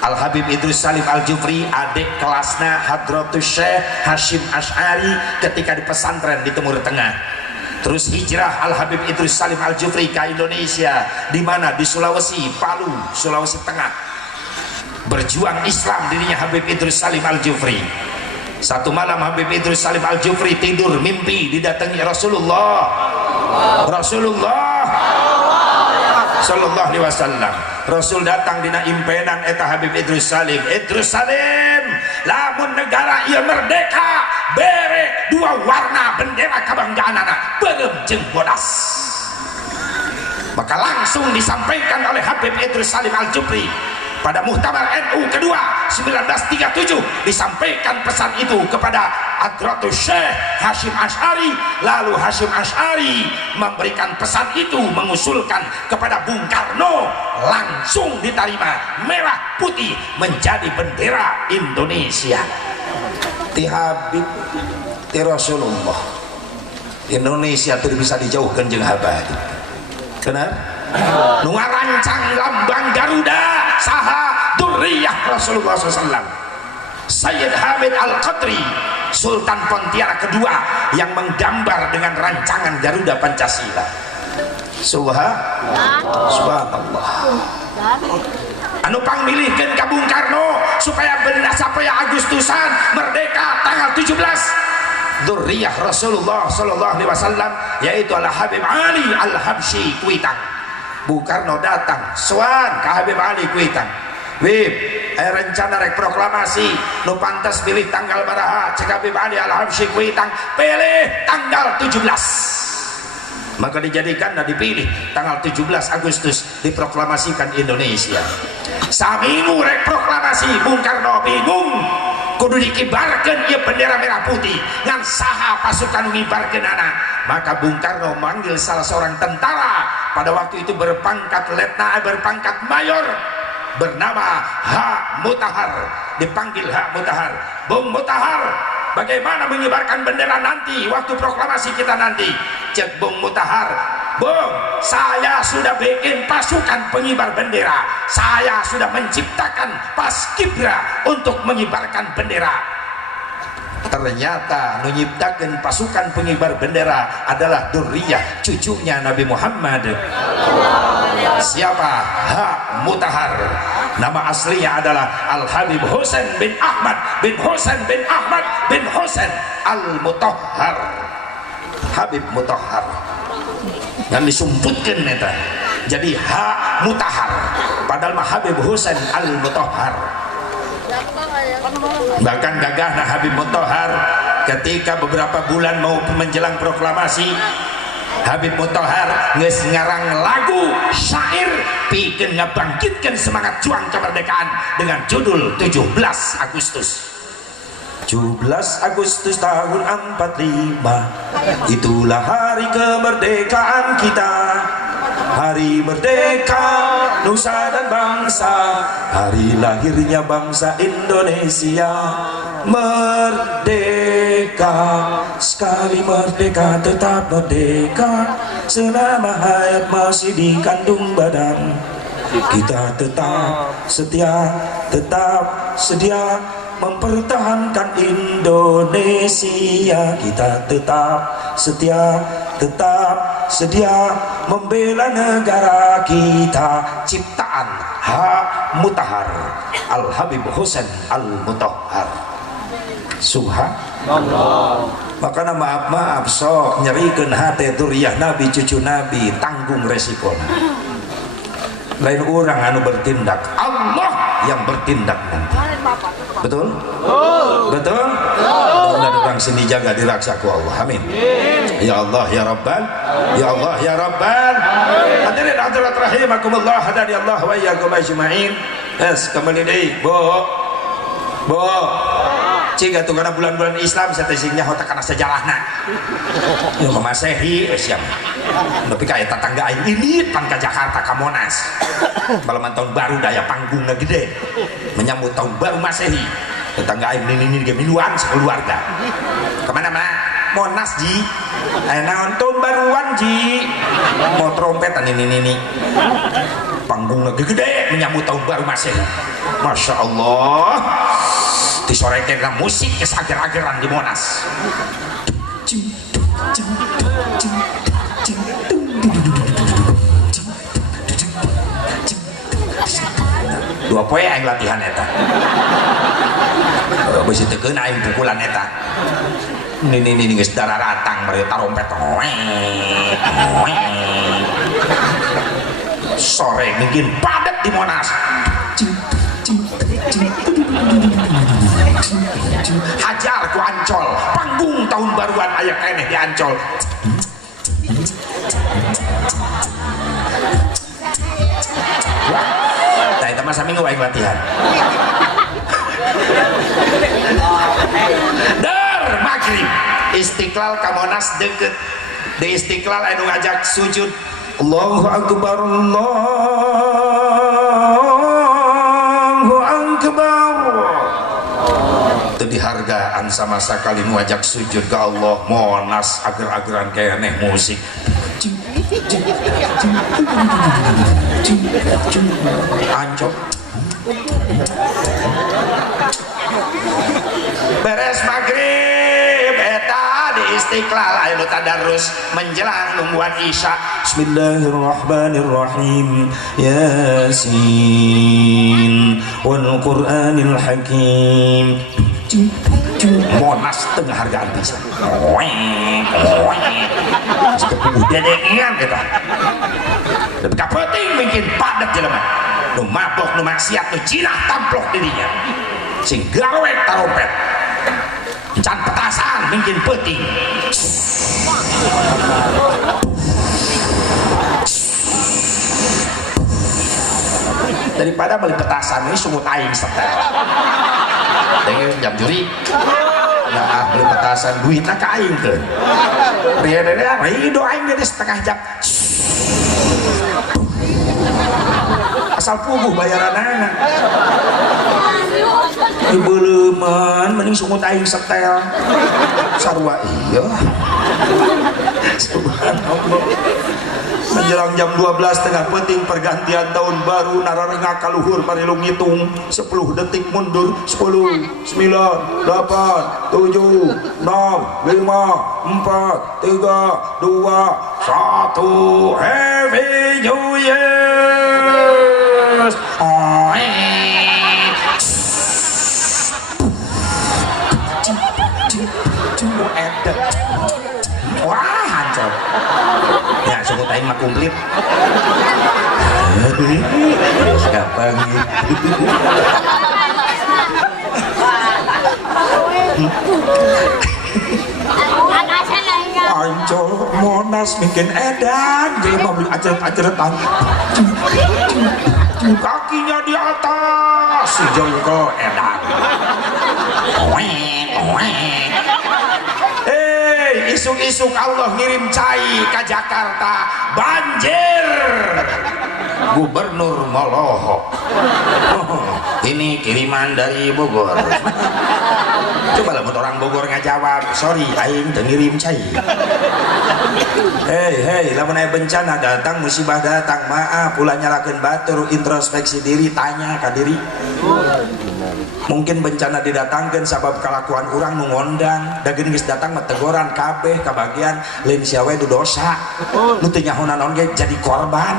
Al Habib Idrus Salim Al Jufri adik kelasnya Hadratus Syekh Hashim Ash'ari ketika di pesantren di Timur Tengah. Terus hijrah Al Habib Idrus Salim Al Jufri ke Indonesia, di mana? Di Sulawesi, Palu, Sulawesi Tengah. Berjuang Islam dirinya Habib Idrus Salim Al Jufri. Satu malam Habib Idrus Salim Al Jufri tidur mimpi didatangi Rasulullah. Rasulullah sallallahu alaihi wasallam. Rasul datang dina impenan eta Habib Idrus Salim. Idrus Salim, lamun negara ieu merdeka, bere dua warna bendera kabanggaanana, beurem jeung bodas. Maka langsung disampaikan oleh Habib Idrus Salim Al Jufri pada Muktamar NU kedua 1937, disampaikan pesan itu kepada Hadratus Syekh Hashim Ash'ari. Lalu Hashim Ash'ari memberikan pesan itu, mengusulkan kepada Bung Karno, langsung diterima merah putih menjadi bendera Indonesia. Ti Habib, ti Rasulullah, Indonesia tidak bisa dijauhkan jeung habadi. Kenapa? Nu ngarancang lambang Garuda saha Duriyah Rasulullah SAW, Sayyid Hamid Al-Qadri, Sultan Pontianak kedua, yang menggambar dengan rancangan Garuda Pancasila. Subhanallah. Anu pangmilihkeun ka Bung Karno supaya benar supaya Agustusan merdeka tanggal 17. Duriyah Rasulullah sallallahu alaihi wasallam, yaitu Al Habib Ali Al Habsyi Kuitang. Bung Karno datang soan ka Habib Ali Kuitang. Wib, rencana rek proklamasi nu pantas pilih tanggal baraha, cek Habib Ali Al Habsyi Kuitang, pilih tanggal 17. Maka dijadikan dan dipilih tanggal 17 Agustus diproklamasikan Indonesia. Saminggu rek proklamasi, Bung Karno bingung kudu dikibarkeun ieu bendera merah putih ngan saha pasukan ngibarkeunana. Maka Bung Karno manggil salah seorang tentara pada waktu itu berpangkat letna, berpangkat mayor, bernama H. Mutahar, dipanggil H. Mutahar. Bung Mutahar, bagaimana mengibarkan bendera nanti waktu proklamasi kita nanti? Cek Bung Mutahar, Bung, saya sudah bikin pasukan pengibar bendera, saya sudah menciptakan paskibra untuk mengibarkan bendera. Ternyata menciptakan pasukan pengibar bendera adalah duriyah, cucunya Nabi Muhammad. Siapa? H. Mutahar. Nama aslinya adalah Al-Habib Husain bin Ahmad bin Husain bin Ahmad bin Husain Al-Mutahhar. Habib Mutahhar yang disumputkan neta jadi H. Mutahhar, padahal mah Habib Husain Al-Mutahhar. Bahkan gagah nah Habib Mutahhar ketika beberapa bulan mau menjelang proklamasi, Habib Mutahhar geus ngarang lagu syair pikeun ngabangkitkeun semangat juang kemerdekaan dengan judul 17 Agustus. 17 Agustus tahun 45, itulah hari kemerdekaan kita. Hari merdeka nusa dan bangsa, hari lahirnya bangsa Indonesia. Merdeka, sekali merdeka tetap merdeka, selama hayat masih di kandung badan. Kita tetap setia, tetap sedia mempertahankan Indonesia. Kita tetap setia, tetap sedia membela negara kita. Ciptaan H. Mutahhar, Al-Habib Husain Al-Mutahhar. Subhanallah. Makanya maaf sok nyerikeun hate duriyah Nabi, cucu Nabi, tanggung resikonya. Lain orang anu bertindak, Allah yang bertindak nanti. Betul? Betul? Dan orang sini jaga diraksa ku Allah. Amin. Ya Allah ya Rabbal, ya Allah ya Rabbal. Hadirin hadirat rahimakumullah, hadani Allah wa iyyakum ajmain. Yes, kembali deui, Bu. Ciga tuh karena bulan-bulan Islam saya tesingnya hotak karena sejarahna. Ya Masehi siap. Tapi kayak tetangga aing ini pan ka Jakarta ka Monas. Malaman tahun baru daya panggungna gede. Menyambut tahun baru Masehi. Tetangga aing ini ge miluan sekeluarga. Kemana mana? Monas Ji. Naon tahun baruan Ji. Mau trompetan ini. Panggungna gede menyambut tahun baru Masehi. Masya Allah. Disorekeun musik geus ager-ageran di Monas. Dua poe aing latihan eta. Beusi teu keun aing pukulan eta. Ini geus dararatang bari tarompet. Sore mungkin padat di Monas. Hajar ku Ancol, panggung tahun baruan aya keneh di Ancol. Tah eta mah saminggu aing latihan. Dar maghrib Istiqlal ka Monas deukeut. Di Istiqlal anu ngajak sujud. Allahu akbar, Allahu akbar. Itu dihargaan sama sekali ngajak sujud ke Allah. Monas ager-ageran keneh musik. Ancol. Beres maghrib eta di Istiqlal anu tadarus menjelang nungguan Isya. Bismillahirrahmanirrahim. Yasin wal Qur'anil Hakim. Monas tengah hargaan bisa. Dedengan kita. Tapi kapeting mungkin padat jelema. Nu mabok nu maksiat nu cinah tamplok dirinya. Sing gawe tarompet. Can petasan mungkin peuting. Daripada beli petasan ini sungut aing setel. Dengan jam juri. Nah, beli petasan duitna ka aing teh. Rieu aing jadi setengah jam. asal puguh bayaran anak dibeuleman mending sungut aing setel sarua iya subhanallah. Menjelang jam 12 tengah penting pergantian tahun baru nararengah kaluhur parilung ngitung 10 detik mundur 10 9 8 7 6 5 4 3 2 1 Happy New Year. Wah hancur ya sebut aing mah komplit gampang hancur Monas bikin edan jadi mau beli ajaran-ajaran kakinya di atas si jongko edan isuk-isuk Allah ngirim cai ke Jakarta banjir Gubernur Moloho. Ini kiriman dari Bogor. Coba lah orang Bogor ngajawab sorry aing teu ngirim cai. Hei lamun aya bencana datang musibah datang maaf ulah nyalakeun batur introspeksi diri tanya ka diri. Mungkin bencana didatangkan sabab kelakuan orang nu ngondang da geuning geus datang mah teguran kabeh kabagian lain sia we dosa nu teu nyaho naon ge jadi korban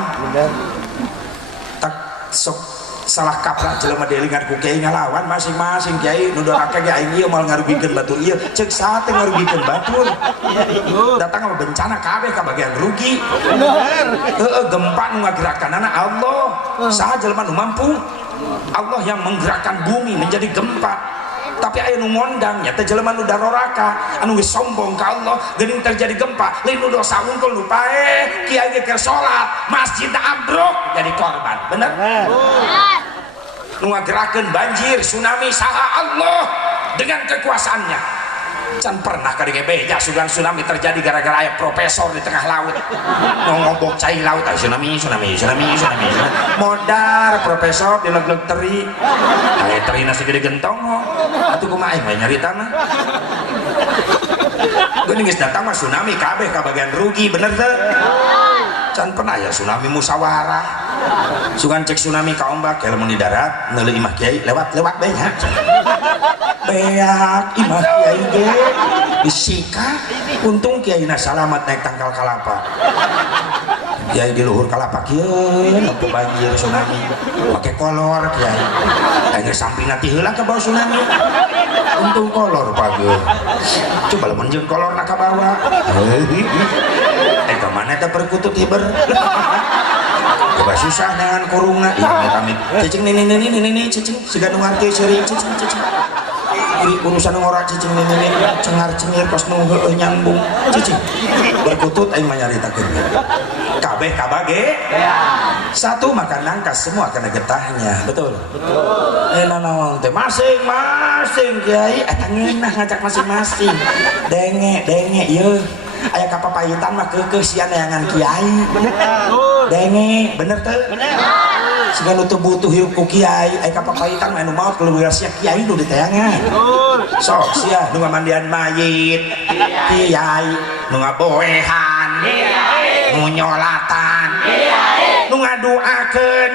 tak sok salah kaprah jelema delingan ku kiai ngalawan masing-masing kiai nu dorake ge aing ieu moal ngarugikeun batur ieu ceuk saha teh ngarugikeun batur datang mah bencana kabeh kabagian rugi heueuh gempa nu ngagerakanana Allah saha jelema nu mampu Allah yang menggerakkan bumi menjadi gempa tapi aya nu ngondang nya teh jelema nu daroraka anu geus sombong ka Allah geuning terjadi gempa lain nu dosa unggul nu pae kiai ge keur salat masjid ambruk jadi korban bener nu ngagerakeun banjir tsunami saha Allah dengan kekuasaannya can pernah kali beja sugan tsunami terjadi gara-gara aya profesor di tengah laut ngobok cai laut tsunami modar profesor dileg-leg teri aya teri nasi gede gentong atuh kumaha aing nyarita mah geuning geus datang mah tsunami kabeh kabagian rugi bener teh can pernah ya tsunami musyawarah sugan cek tsunami ka ombak lamun di darat neuleuh imah kiai lewat bae nya beak imah kiai ge disika untung kiaina salamat naik tangkal kalapa kiai di luhur kalapa kieu nempo banjir tsunami make kolor kiai aya sampingna ti heula ka bawah tsunami untung kolor pageuh coba lamun jeung kolorna ka bawah eta mana eta perkutut hiber coba susah dengan kurungna amit cicing ini cicing siga nu ngarti ceuri cicing urusan ngora cicing ini cengar-cengir pas nu heueuh nyambung cicing berkutut aing mah nyaritakeun kabeh kabage satu makan nangka semua kena getahnya betul nanaon teh masing-masing kiai eta ngeunah ngajak masing-masing denge ieu aya kapapayitan mah keukeuh sia neangan kiai denge bener teu siga nu teu butuh hirup ku kiai aya kapapayitan mah anu maot kudu sia kiai nu diteangan sok sia nu ngamandian mayit kiai nu ngaboehan nu nyolatan nu ngaduakeun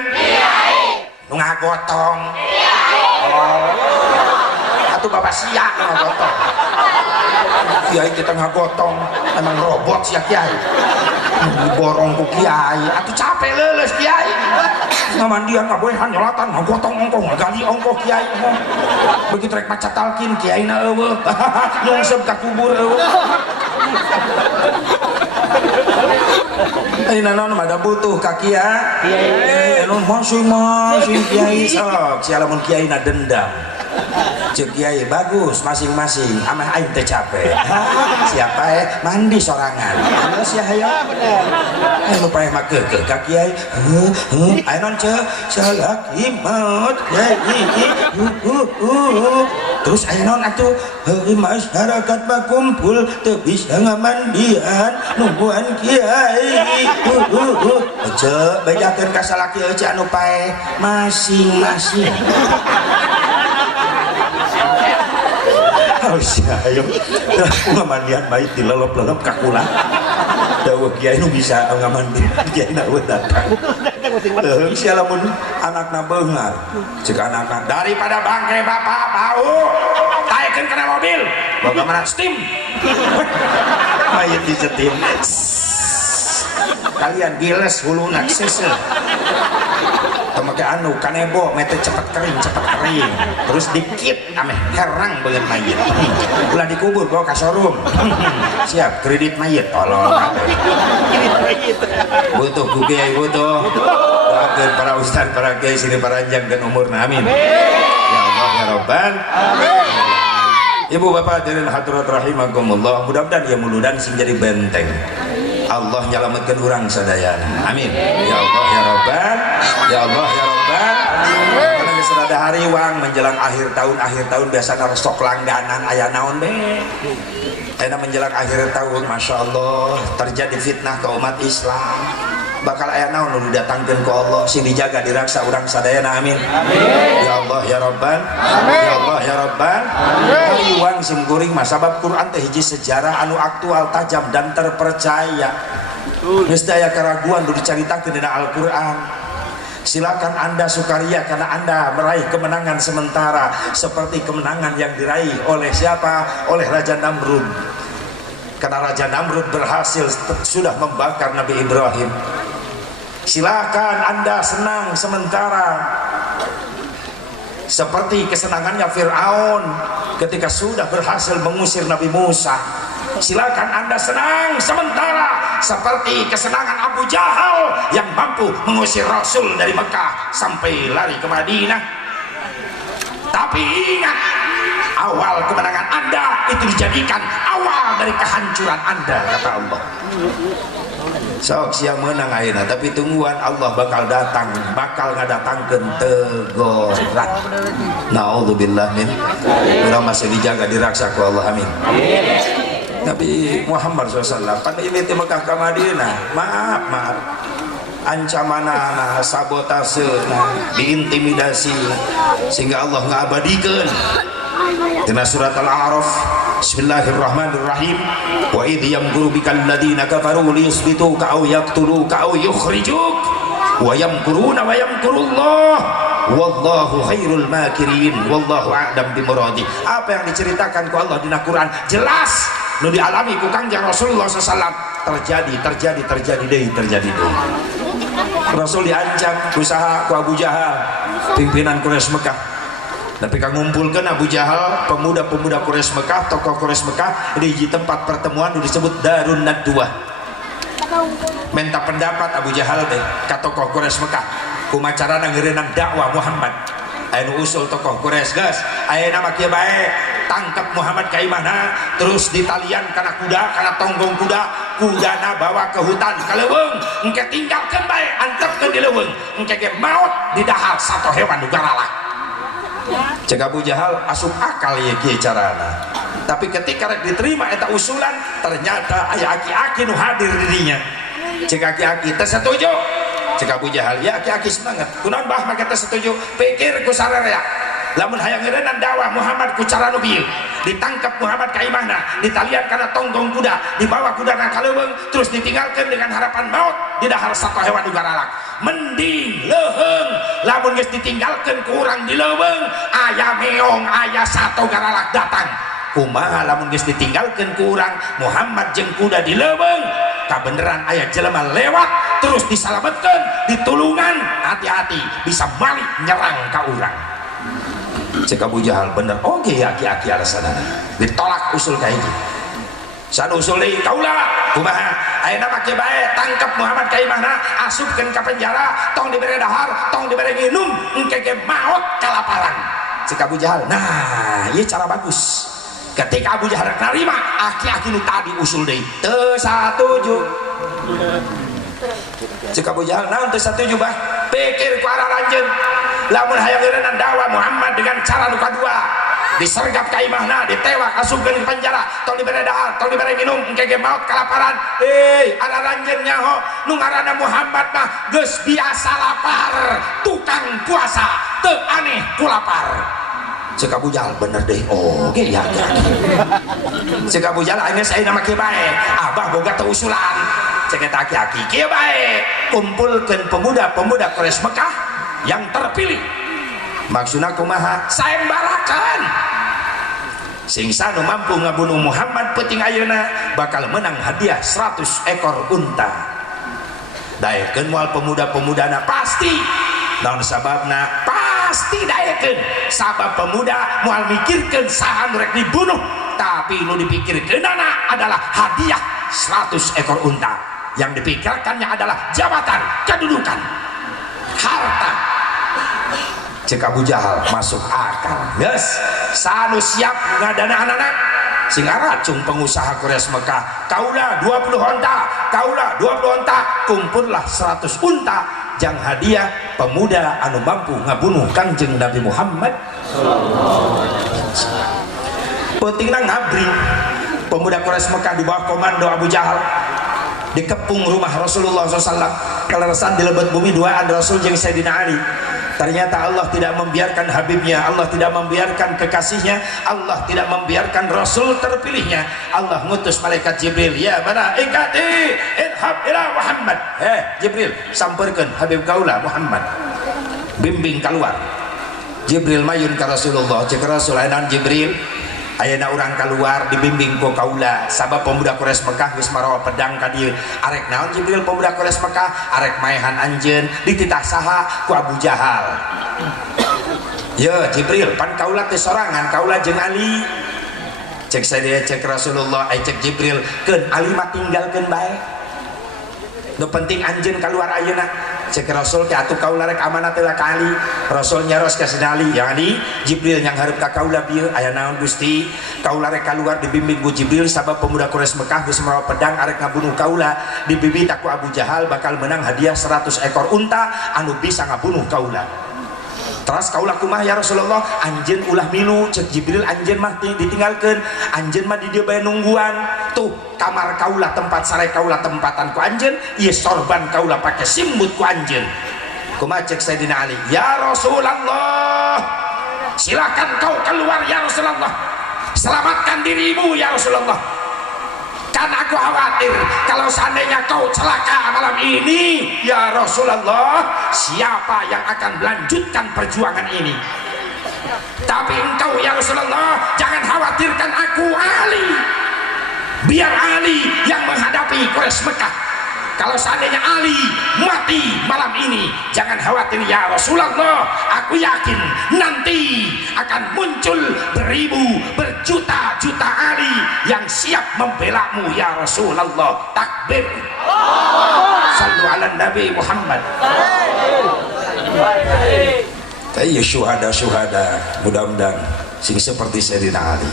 nu ngagotong atuh bapak sia nu ngagotong kiai kita ngagotong emang robot sia kiai diborong ku kiai atuh capek leuleus kiai ngamandian ngaboehan nyolatan ngagotong ongkoh ngagali ongkoh kiai begitu rek maca talkin kiaina eueuh nyungsep ka kubur eueuh ayeuna naon mah butuh ka kiai anu masing-masing kiai sok sia lamun kiaina dendam cek kiai bagus masing-masing amah aing teh capek siapa mandi sorangan terus ya hayo anu paeh mah keukeuh ka kiai aya non ceuk salaki maut kiai terus aya naon atuh masyarakat bakumpul teu bisa ngamandian nungguan kiai aja bejakeun ka salaki aja anu pae masing-masing ayo ngamandian bait dilelep-lelep ka kula dawuh kiai nu bisa ngamandian kiai na datang sia lamun anakna beungar cek anakna daripada bangke bapak bau taekeun kana mobil boga mana steam mayit dicetim kalian giles huluna sesel temake anu kanebo mete cepet kering terus dikit ameh herang beungeut mayit ulah dikubur bawa ka showroom siap kredit mayit tolong butuh ku kiai butuh doakeun para ustaz para kiai sini paranjangkeun umurna amin ya Allah ya Rabbal Ibu bapak hadirin hadirat rahimakumullah, mudah-mudahan ya muludan sing jadi benteng Allah nyalametkeun urang sadayana amin ya Allah ya Rabbal ya Allah ya Rabbal karena geus rada hariwang menjelang akhir tahun biasana sok langganan aya naon be aya menjelang akhir tahun Masya Allah terjadi fitnah ke umat Islam bakal aya naon nu didatangkeun ku Allah sing dijaga diraksa urang sadayana amin ya Allah ya Rabbal ya Allah ya Rabbal hariwang sim kuring mah sabab Quran teh hiji sejarah anu aktual tajam dan terpercaya geus aya karaguan nu dicaritakeun dina Al-Qur'an silakan anda sukaria karena anda meraih kemenangan sementara seperti kemenangan yang diraih oleh siapa? Oleh Raja Namrud karena Raja Namrud berhasil sudah membakar Nabi Ibrahim. Silakan anda senang sementara seperti kesenangannya Fir'aun ketika sudah berhasil mengusir Nabi Musa. Silakan anda senang sementara seperti kesenangan Abu Jahal yang mampu mengusir Rasul dari Mekah sampai lari ke Madinah. Tapi ingat, awal kemenangan anda itu dijadikan awal dari kehancuran anda, kata Allah. Sok siang menang ayeuna, tapi tungguan Allah bakal datang, bakal ngadatangkeun teguran. Naudzubillah min. Urang masih dijaga diraksa ku Allah amin. Nabi Muhammad SAW pada ini di Mekah ke Madinah maaf ancamana sabotase diintimidasi sehingga Allah ngabadikeun dina surat Al-A'raf Bismillahirrahmanirrahim wa idh yamkuru bikal ladina kafaru liyusbituka aw yaqtuluka aw yukhrijuk wa yamkuruna wa yamkurullah wallahu khairul makirin wallahu a'lam bimuradi. Apa yang diceritakan ku Allah dina Quran jelas nu dialami ku Kangjeng Rasulullah SAW terjadi deui. Rasul diancam usaha ku Abu Jahal pimpinan Quraisy Mekah tapi ngumpulkeun Abu Jahal pemuda-pemuda Quraisy Mekah tokoh Quraisy Mekah di tempat pertemuan disebut Darun Nadwah minta pendapat Abu Jahal teh ka tokoh Quraisy Mekah kumacarana ngeureunang dakwah Muhammad anu usul tokoh Quraisy geus ayeuna mah kieu bae tangkap Muhammad ka imahna terus ditalian kana kuda kana tonggong kudana bawa ke hutan ka leuweung engke tinggalkeun bae antepkeun di leuweung engke ge maot di dahar satu hewan nu garalak. Cek Abu Jahal asup akal ye kieu carana tapi ketika rek diterima eta usulan ternyata aya aki-aki nu hadir di dinya cek aki-aki teu setuju. Cek Abu Jahal ya aki-aki semangat kunaon bah make teh setuju pikir ku sararea lamun hayang ngeureunang dakwah Muhammad ku cara nu bieu ditangkap Muhammad ka imahna ditalian kana tonggong kuda dibawa kudana ka leuweung terus ditinggalkeun dengan harapan maut di dahar satu hewan nu garalak mending leuheung lamun geus ditinggalkeun ku urang di leuweung aya meong aya satu garalak datang kumaha lamun geus ditinggalkeun ku urang Muhammad jeung kuda di leuweung kabeneran aya jelema lewat terus disalametkeun ditulungan hati-hati bisa balik nyerang ka urang. Cek Abu Jahal bener oke aki-aki alasanana ditolak usul kayak gitu san usul deui kaula kumaha ayeuna make bae tangkap Muhammad ka imahna asupkeun ka penjara tong dibere dahar tong dibere nginum engke ge maot kalaparan. Cek Abu Jahal nah ieu cara bagus. Ketika Abu Jahal narima aki-aki nu tadi usul deui teu satuju. Cek Abu Jahal naon teu satuju bah pikir ku arah lanjeun lamun hayang ngeureunang dakwah Muhammad dengan cara nu kadua disergap ka imahna, ditewak, asupkeun ke penjara, tong dibere dahar, tong dibere minum, engke maot kalaparan. Ada ranjeun nyaho nu ngaranna Muhammad mah geus biasa lapar, tukang puasa, teu aneh ku lapar. Cek Abu Jahal bener deh, oke ya cek Abu Jahal akhirnya saya nama kieu bae, abah boga teu usulan, cek eta aki-aki kieu bae, kumpulkeun pemuda-pemuda Quraisy Mekah yang terpilih. Maksudna kumaha? Saembarakan sing sanu mampu ngabunuh Muhammad penting ayeuna bakal menang hadiah 100 ekor unta. Daekeun moal pemuda-pemudana pasti naon sababna? Pasti daekeun sabab pemuda moal mikirkeun saha nu rek dibunuh, tapi nu dipikirkeunana adalah hadiah 100 ekor unta. Yang dipikirkannya adalah jabatan, kedudukan, harta. Cek Abu Jahal masuk akal. Geus sanu siap ngadana anak-anak sing racung pengusaha Quraisy Mekah, kaula 20 onta, kaula 20 onta, kumpullah 100 unta jang hadiah pemuda anu mampu ngabunuh Kangjeng Nabi Muhammad. Pentingna ngabri pemuda Quraisy Mekah di bawah komando Abu Jahal dikepung rumah Rasulullah SAW, kelerasan di lebat bumi duaan Rasul jeung Sayyidina Ali. Ternyata Allah tidak membiarkan Habibnya, Allah tidak membiarkan kekasihnya, Allah tidak membiarkan Rasul terpilihnya. Allah ngutus malaikat Jibril, ya malaikati idhab ila Muhammad. Jibril, samperkeun Habib kaula Muhammad, bimbing keluar. Jibril mayun ke Rasulullah, cek Rasul ayeuna Jibril ayeuna urang keluar dibimbing ku kaula sabab pemuda Quraisy Mekah geus maroa pedang ka dieu. Arek naon Jibril pemuda Quraisy Mekah? Arek maehan anjeun dititah saha ku Abu Jahal. Ya Jibril pan kaula teh sorangan, kaula jeung Ali. Cek sadaya cek Rasulullah, cek Jibril, keun Ali mah tinggalkeun bae. Nu penting anjeun keluar ayeuna. Cek Rasul teh atuh kaula rek amanat teh ka Ali. Rasul nyaros ka Ali, ya Ali, Jibril yang hareup ka kaula bieu aya naon Gusti? Kaula rek keluar dibimbing ku Jibril sabab pemuda Quraisy Mekah geus mawa pedang arek ngabunuh kaula, dibimbing ku Abu Jahal bakal menang hadiah 100 ekor unta anu bisa ngabunuh kaula. Terus kaula kumaha ya Rasulullah? Anjeun ulah milu, cek Jibril anjeun mah ditinggalkeun, anjeun mah di dieu bae nungguan. Tuh kamar kaula tempat sare kaula tempatan ku anjeun, ieu sorban kaula pake simbut ku anjeun. Kumaha cek Sayyidina Ali? Ya Rasulullah, silakan kau keluar ya Rasulullah. Selamatkan dirimu ya Rasulullah. Kan aku khawatir kalau seandainya kau celaka malam ini ya Rasulullah, siapa yang akan melanjutkan perjuangan ini? Tapi engkau ya Rasulullah jangan khawatirkan aku, Ali. Biar Ali yang menghadapi Quraisy Mekah. Kalau seandainya Ali mati malam ini, jangan khawatir ya Rasulullah, aku yakin nanti akan muncul beribu berjuta-juta Ali yang siap membelamu ya Rasulullah. Takbir. Sallu ala Nabi Muhammad. Tayyib syuhada mudah-mudahan sing seperti Sayyidina Ali.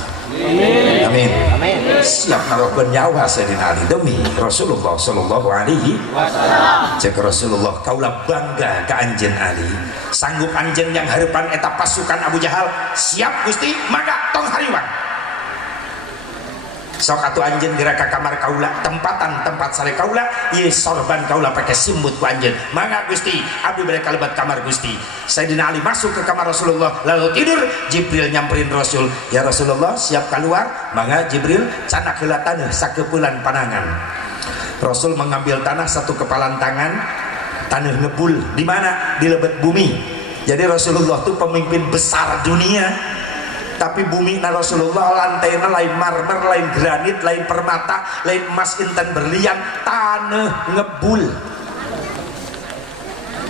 Amin. Amin. Siap naruhkeun nyawa Sayyidina Ali demi Rasulullah sallallahu alaihi wasallam. Cek Rasulullah, kaula bangga ka anjeun Ali. Sanggup anjeun yang hareupan eta pasukan Abu Jahal? Siap Gusti, mangga tong hariwang. Sok atuh anjeun geura ka kamar kaula, tempatan tempat sare kaula, ieu sorban kaula pake simbut ku anjeun. Mangga Gusti, abdi bade kalebat kamar Gusti. Sayyidina Ali masuk ke kamar Rasulullah lalu tidur. Jibril nyamperin Rasul, ya Rasulullah siap keluar? Mangga Jibril, canak heula taneuh sakeupulan panangan. Rasul mengambil tanah satu kepalan tangan, taneuh ngebul di mana? Di lebet bumi. Jadi Rasulullah itu pemimpin besar dunia. Tapi bumi na Rasulullah lantainya lain marmer, lain granit, lain permata, lain emas intan berlian, tanah ngebul.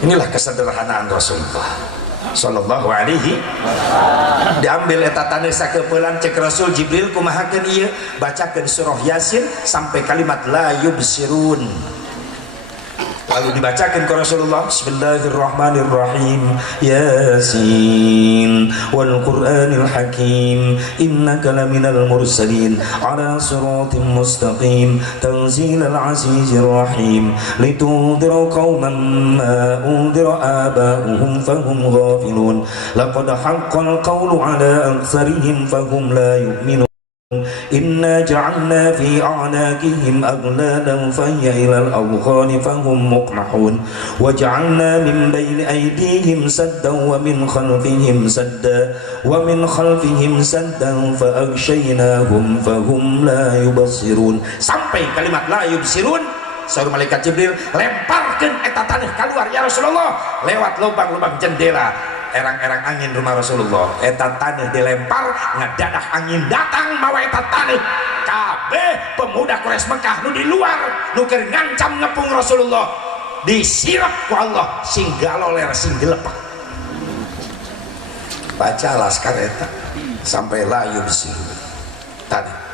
Inilah kesederhanaan Rasulullah sallallahu alaihi wasallam. Diambil eta tanah sakeupelan, cek Rasul Jibril kumahakeun ieu? Bacakeun surah Yasin sampai kalimat la yubsirun. lalu dibacakan ke Rasulullah, Bismillahirrahmanirrahim, Yasin wal Qur'anil Hakim, innaka laminal mursalin ala siratim mustaqim, tanzilal azizir rahim, litundira qauman ma undira aba'uhum fahum ghafilun, laqad haqqal qawlu ala aktsarihim fahum la yu'minun, inna ja'alna fi a'naqihim aghlalan fahiya ila al-adghani fahum muqmahun, wa ja'alna min bayni aydihim saddan wa min khalfihim saddan fa aghshaynahum fahum la yubsirun. Sampai kalimat la yubsirun, saur malaikat Jibril lemparkeun eta taneuh keluar ya Rasulullah lewat lubang-lubang jendela erang-erang angin rumah Rasulullah. Eta taneuh dilempar, ngadadah angin datang mawa eta taneuh kabeh pemuda Quraisy Mekah nu di luar nu keur ngancam ngepung Rasulullah disirap ku Allah sing galoler sing gelepak. Baca laskar eta sampai la yubsir tadi.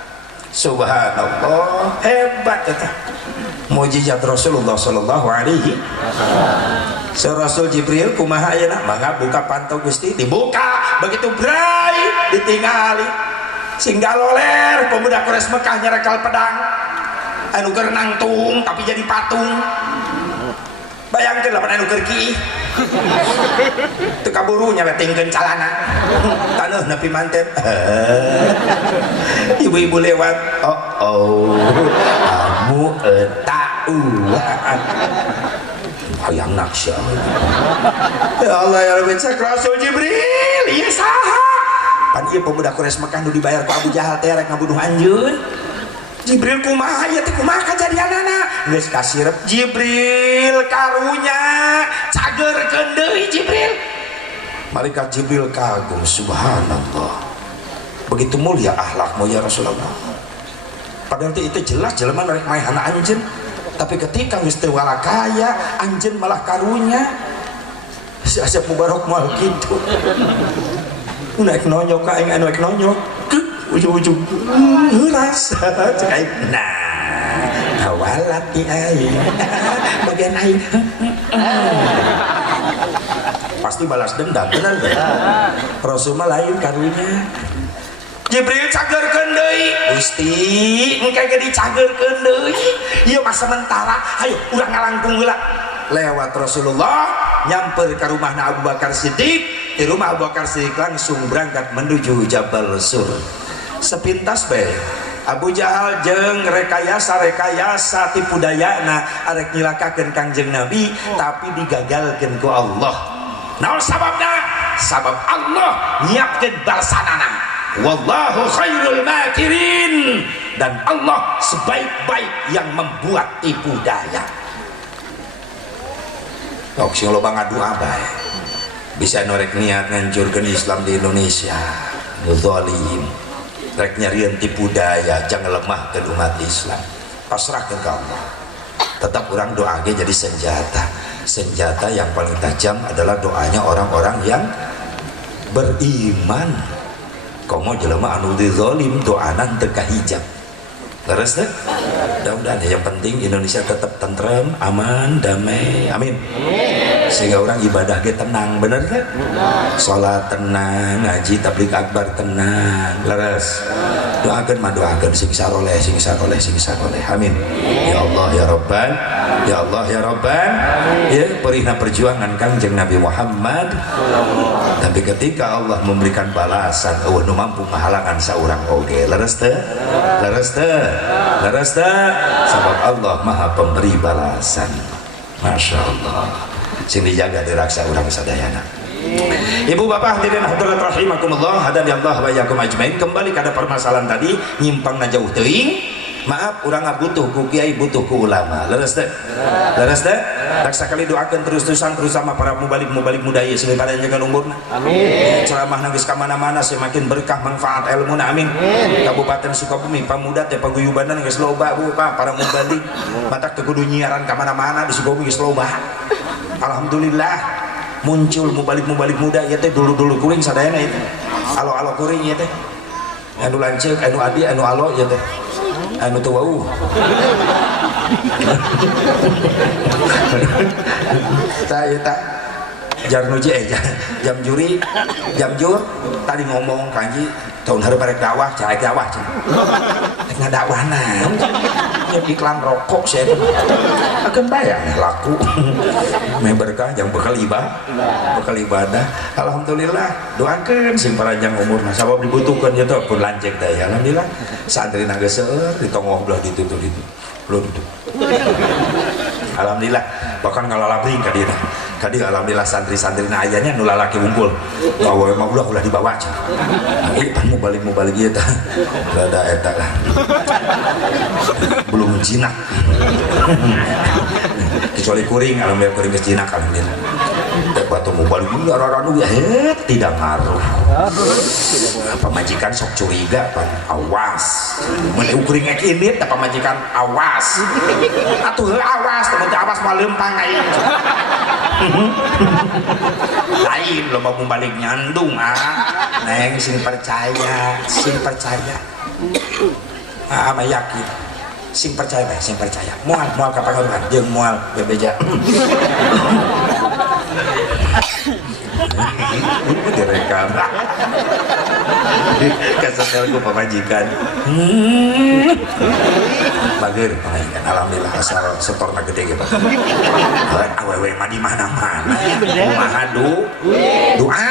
Subhanallah, hebat eta mujizat Rasulullah sallallahu alaihi wasallam. Rasul Jibril kumaha ayeuna mangga buka pantau Gusti, dibuka begitu brai ditingali sing galoler pemuda Quraisy Mekah nyerekal pedang anu keur nangtung tapi jadi patung. Bayangkeun lamun anu keur kieu teu kaburu nyawetingkeun calana taneuh nepi manten ibu-ibu lewat, oh kamu tahu hayang naksya. Ya Allah ya Rabbi, cek Rasul Jibril ieu saha pan ieu pemuda Quraisy Mekah nu dibayar ku Abu Jahal teh rek ngabunuh anjeun. Jibril kumaha ya teh kumaha kajadianana geus kasirep Jibril karunya cagerkeun deui Jibril. Malaikat Jibril kagum, subhanallah begitu mulia akhlakmu ya Rasulullah. Padahal itu jelas jelema rek maehana anjeun, tapi ketika geus teu walakaya anjeun malah karunya si Asep Mubarok moal kitu naik nonyok ka aing anu naik nonyok ujung-ujung heuras cek aing nah kawalat di aing bagian aing pasti balas dendam bener ya. Rasul mah lain karunya. Jibril cagerkeun deui Gusti engke ge dicagerkeun deui ieu mah sementara hayu urang ngalangkung heula. Lewat Rasulullah nyamper ka rumahna Abu Bakar Siddiq, di rumah Abu Bakar Siddiq langsung berangkat menuju Jabal Sur. Sepintas bae Abu Jahal jeung rekayasa tipu dayana arek nyilakakeun Kangjeng Nabi tapi digagalkeun ku Allah. Naon sababna? Sabab Allah nyiapkeun balasanana. Wallahu khairul makirin, dan Allah sebaik-baik yang membuat tipu daya. Kok sing loba ngadua bae bisa norek niat ngancurkeun Islam di Indonesia nu zalim. Rek nyarieun tipu daya jangan lemah ke umat Islam, pasrahkeun ka Allah. Tetap orang doa ge jadi senjata yang paling tajam adalah doanya orang-orang yang beriman. Komo jelema anu zalim doana teu kahijab terus teh. Mudah-mudahan yang penting Indonesia tetap tentrem, aman, damai, amin. Sehingga orang ibadah ge tenang, bener kan? Salat tenang, ngaji tabligh akbar tenang, leres. Doakeun mah doakeun sing saroleh, amin. Ya Allah ya Rabban, ya Allah ya Rabban. Ya perihna perjuangan Kangjeng Nabi Muhammad. Tapi ketika Allah memberikan balasan, nu mampu mahalangan saurang oge, leres teh? Leres teh? Sebab Allah Maha Pemberi balasan. Masya Allah. Sing dijaga diraksa urang sadayana. Ibu bapak hadirin hadirat rahimakumullah, hadani Allah wa iyyakum ajmain. Kembali kada permasalahan tadi nyimpangna jauh teuing. Maaf urang butuh ku kiai, butuh ku ulama. Leres teh? Tak sakali doakeun terus-terusan terus sama para mubalik muda ieu sing panjang jeung umurna. Amin. Ceramah geus ka mana-mana semakin berkah manfaat ilmuna, amin. Kabupaten Sukabumi pamuda teh paguyubanan geus loba Bu para mubalik. Matak teu kudu nyiaran ka mana-mana di Sukabumi geus loba. Alhamdulillah muncul mubalik muda ieu teh dulu kuring sadayana ieu. Alo kuring ieu teh. Anu lanceuk, anu adi, anu alo ieu teh. Anu teu wau Saya tak jam nuji jam juri jam jur tadi ngomong kanji tahun hari barek dakwah cai dakwah nggak dakwah nah iklan rokok saya akan bayar laku berkah yang bekal ibadah alhamdulillah doakan sing panjang umur nah sabab dibutuhkan ya tuh pun lanceng teh alhamdulillah santri naga seueur ditongoh belah ditutup belum itu alhamdulillah bahkan ngalalabring ka dieu kadi alhamdulillah santri-santri na ayanya nu lalaki unggul bawa mah ulah dibawa aja pan mau balik ieu tah rada eta lah belum jinak kecuali kuring alhamdulillah kuring geus jinak alhamdulillah batu mau balik ieu raranu ya tidak ngaruh pamajikan sok curiga pan awas mun kuring ngekindit da pamajikan awas atuh awas temen awas mah leumpang aing lain lo mau balik nyandung neng sing percaya mah yakin sing percaya mual kapangaruhan jeung mual bebeja direkam kesetelku pemajikan bager pemajikan alhamdulillah asal setorna gede gitu awewe mah di mana-mana kumaha doa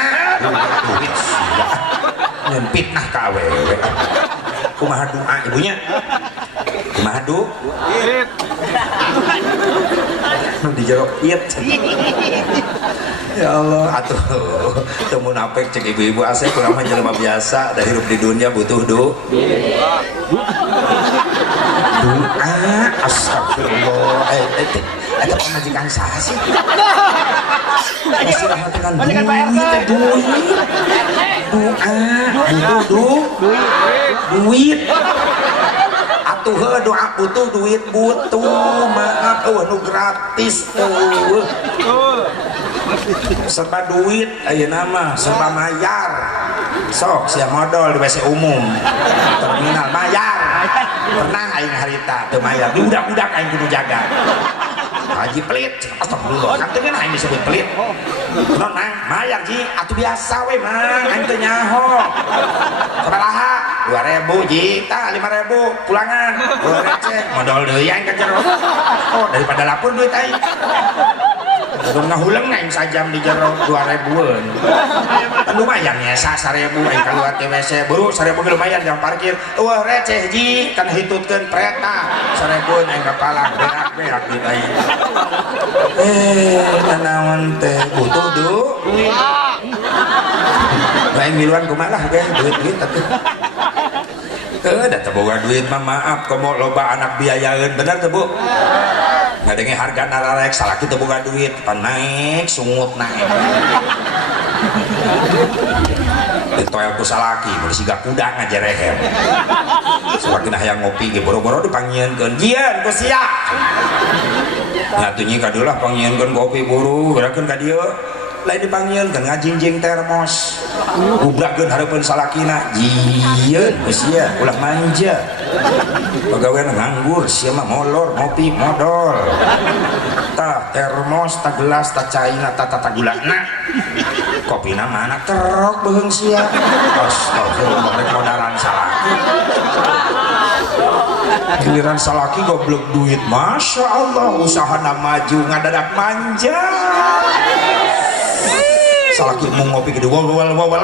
nyen fitnah ka awewe kumaha doa ibunya kumaha nu dijerok iet ya Allah atuh teu munafik cek ibu-ibu asep kurang mah jelema biasa da hirup di dunia butuh doa astagfirullah eta pamajikan saha sih masih rahmatan duit atuh doa butuh duit butuh maaf nu gratis serba duit ayeuna mah serba mayar sok sia modal di WC umum terminal mayar pernah aing harita teu mayar di budak-budak aing kudu jaga haji pelit astagfirullah kan teu aing disebut pelit non nang mayar ji atuh biasa we mang aing teu nyaho sabaraha 2.000 ji tah 5.000 pulangan receh modal deui aing ka jero daripada lapor duit aing udah ngahuleng aing sajam di jero 2.000-an kan lumayan ya 1.000 aing keluar TWC buru 1.000 lumayan jam parkir wah receh ji kan hitutkeun preta 1.000 aing kapalang berak di aing nanaon teh butuh duit aing miluan kumaha ge duit atuh da teu boga duit mah maaf komo loba anak biayaeun bener teu Bu ngadenge harga nararek salah kita boga duit pan naik sungut naik ditoel ku salaki mun siga kuda ngajerehem semakin hayang ngopi ge boro-boro dipanggieunkeun jieun ku sia ngatunya kadulah panggieunkeun kopi buru gerakeun ka dieu lain dipanggieunkeun ngajingjing termos gubrakeun hareupeun salakina jieun ku sia ulah manja pagawean nganggur sia mah molor ngopi modal tah termos tah gelas tah caina tah gulana kopina mana terok beung sia astagfirullah rek modalan salaki giliran salaki goblok duit masya Allah usahana maju ngadadak manja salaki mau ngopi gede wal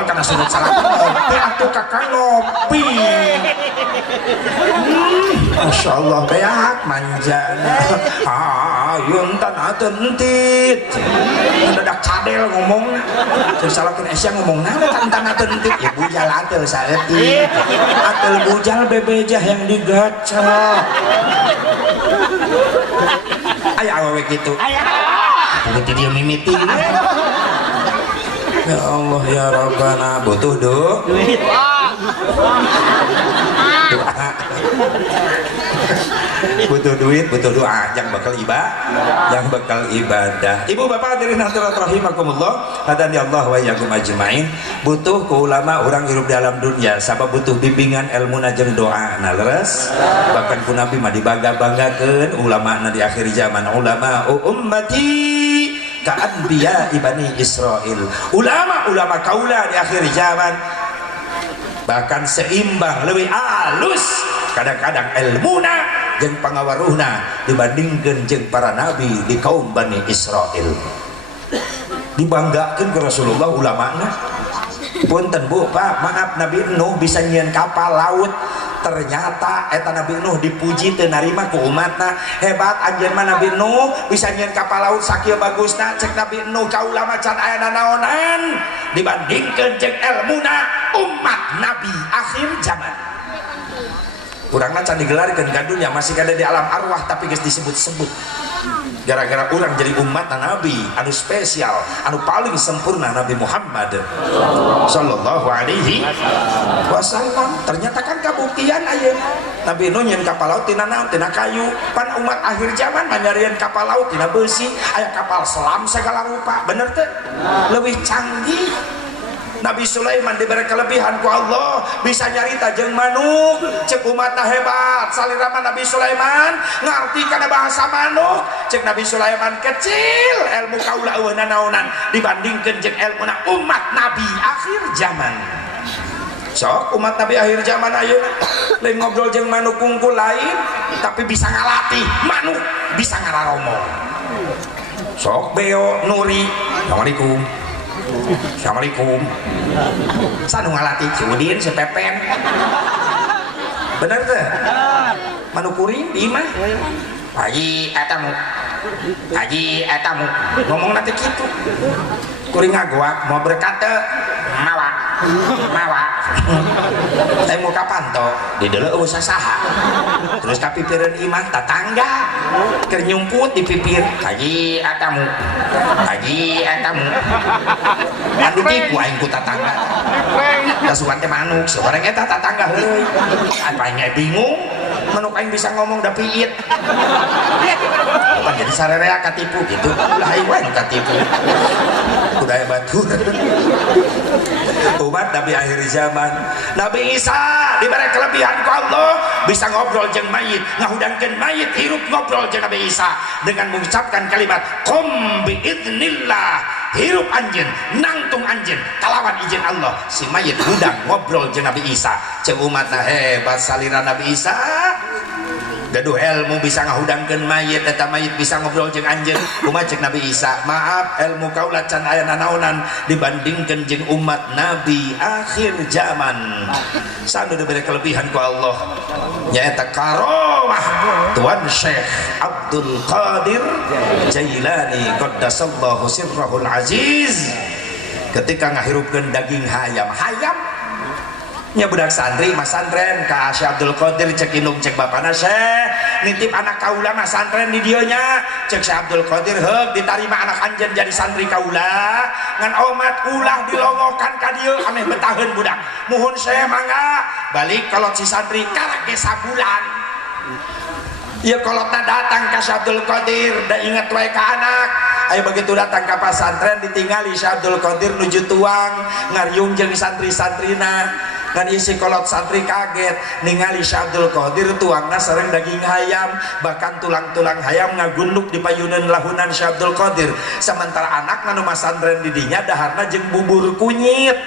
karena sunat salaki ngopi atuh kakak ngopi masya Allah beak manjana ayun tanah tentit mendadak cadel ngomong cek salakin esya ngomong tanah tentit ya bujal atel saeutik atel bujal bebejah yang digacak aya awewe gitu putih dia mimiti ya Allah ya Rabbana butuh duit butuh duit, butuh doa, yang bakal ibadah. Ibu bapak hadirin hadirat rahimakumullah, hadani Allah wa iyyakum ajmain. Butuh ke ulama orang hidup dalam dunia, sabab butuh bimbingan ilmu jeung doa. Nah leres, bahkan ku Nabi mah dibangga-banggakeun ulama di akhir zaman, ulama ummati ka'anbiya ibani Israel. Ulama kaula di akhir zaman bahkan seimbang, lebih halus kadang-kadang ilmuna jeung pangawaruhna dibandingkeun jeung para nabi di kaum Bani Israel. Dibanggakeun ke Rasulullah ulamana. Punten Bu, Pak, maaf, Nabi Nuh bisa nyieun kapal laut, ternyata eta Nabi Nuh dipuji teu narima ku umatna. Hebat anjeun mah Nabi Nuh bisa nyieun kapal laut sakieu bagusna, cek Nabi Nuh ka ulama can aya nanaonan dibandingkeun jeung ilmuna umat Nabi akhir zaman. Urangna can digelarkeun ka dunya masih ada di alam arwah tapi geus disebut-sebut. Gara-gara orang jadi umat Nabi anu spesial, anu paling sempurna Nabi Muhammad sallallahu alaihi wasallam. Ternyata kan kabuktian ayeuna Nabi Nuh nyeun kapal laut tina naon, tina kayu. Pan umat akhir zaman nyarieun kapal laut tina besi, aya kapal selam segala rupa. Bener teh? Lebih canggih. Nabi Sulaiman diberi kelebihan ku Allah bisa nyarita jeung manuk, cek umatna hebat salirama Nabi Sulaiman ngarti kana bahasa manuk, cek Nabi Sulaiman kecil ilmu kaula eueuh nanaonan dibandingkeun jeung ilmuna umat Nabi akhir zaman. Sok umat Nabi akhir zaman ayeuna lain ngobrol jeung manuk kungkul lain tapi bisa ngalatih manuk bisa ngararomong. Sok beo nuri assalamualaikum assalamualaikum sanu ngalatih si Udin si Pepen. Bener tuh manuk kuring di mah haji etamu ngomong nanti gitu kuring ngagoak mau berkata mawa saya mau kapan toh di dulu usah saha terus tapi pikiran iman tetangga kernyumput di pipir haji etamu anu tipu aing ku tetangga kasukan teh manuk seorang eta tetangga heuy apanya bingung manuk aing bisa ngomong da piit jadi sarerea katipu gitu lah aing wae katipu budaya batur. Umat Nabi akhir zaman Nabi Isa diberi kelebihan ku Allah bisa ngobrol jeung mayit, ngahudangkeun mayit hirup ngobrol jeung Nabi Isa dengan mengucapkan kalimat qum bi idznillah, hirup anjeun nangtung anjeun kalawan izin Allah si mayit hudang ngobrol jeung Nabi Isa. Cek umatna hebat salira Nabi Isa gaduh ilmu bisa ngahudangkeun mayit, eta mayit bisa ngobrol jeung anjeun. Kumaha cek Nabi Isa, maaf ilmu kaula can aya nanaonan dibandingkeun jeung umat Nabi akhir zaman. Sanu diberi kelebihan ku Allah nyaeta karomah Tuan Syekh Abdul Qadir Jailani qaddasallahu sirrahul aziz ketika ngahirupkeun daging hayam nya budak santri mas santren ka Syekh Abdul Qadir cek indung cek bapana Syekh nitip anak kaula mas santren di dieu nya cek Syekh Abdul Qadir heuk ditarima anak anjeun jadi santri kaula ngan omat ulah dilongokan ka dieu ameh betaheun budak muhun Syekh mangga balik kolot si santri karek sabulan ieu kolotna datang ka Syekh Abdul Qadir da inget wae ka anak. Ayo begitu datang ke pesantren ditinggali Syekh Abdul Qadir nuju tuang ngariung jeung santri-santrina dan isi kolot santri kaget ningali Syekh Abdul Qadir tuangna sareng daging hayam bahkan tulang-tulang hayam ngagunduk di payunan lahunan Syekh Abdul Qadir sementara anak nu masantren di dinya daharna jeung bubur kunyit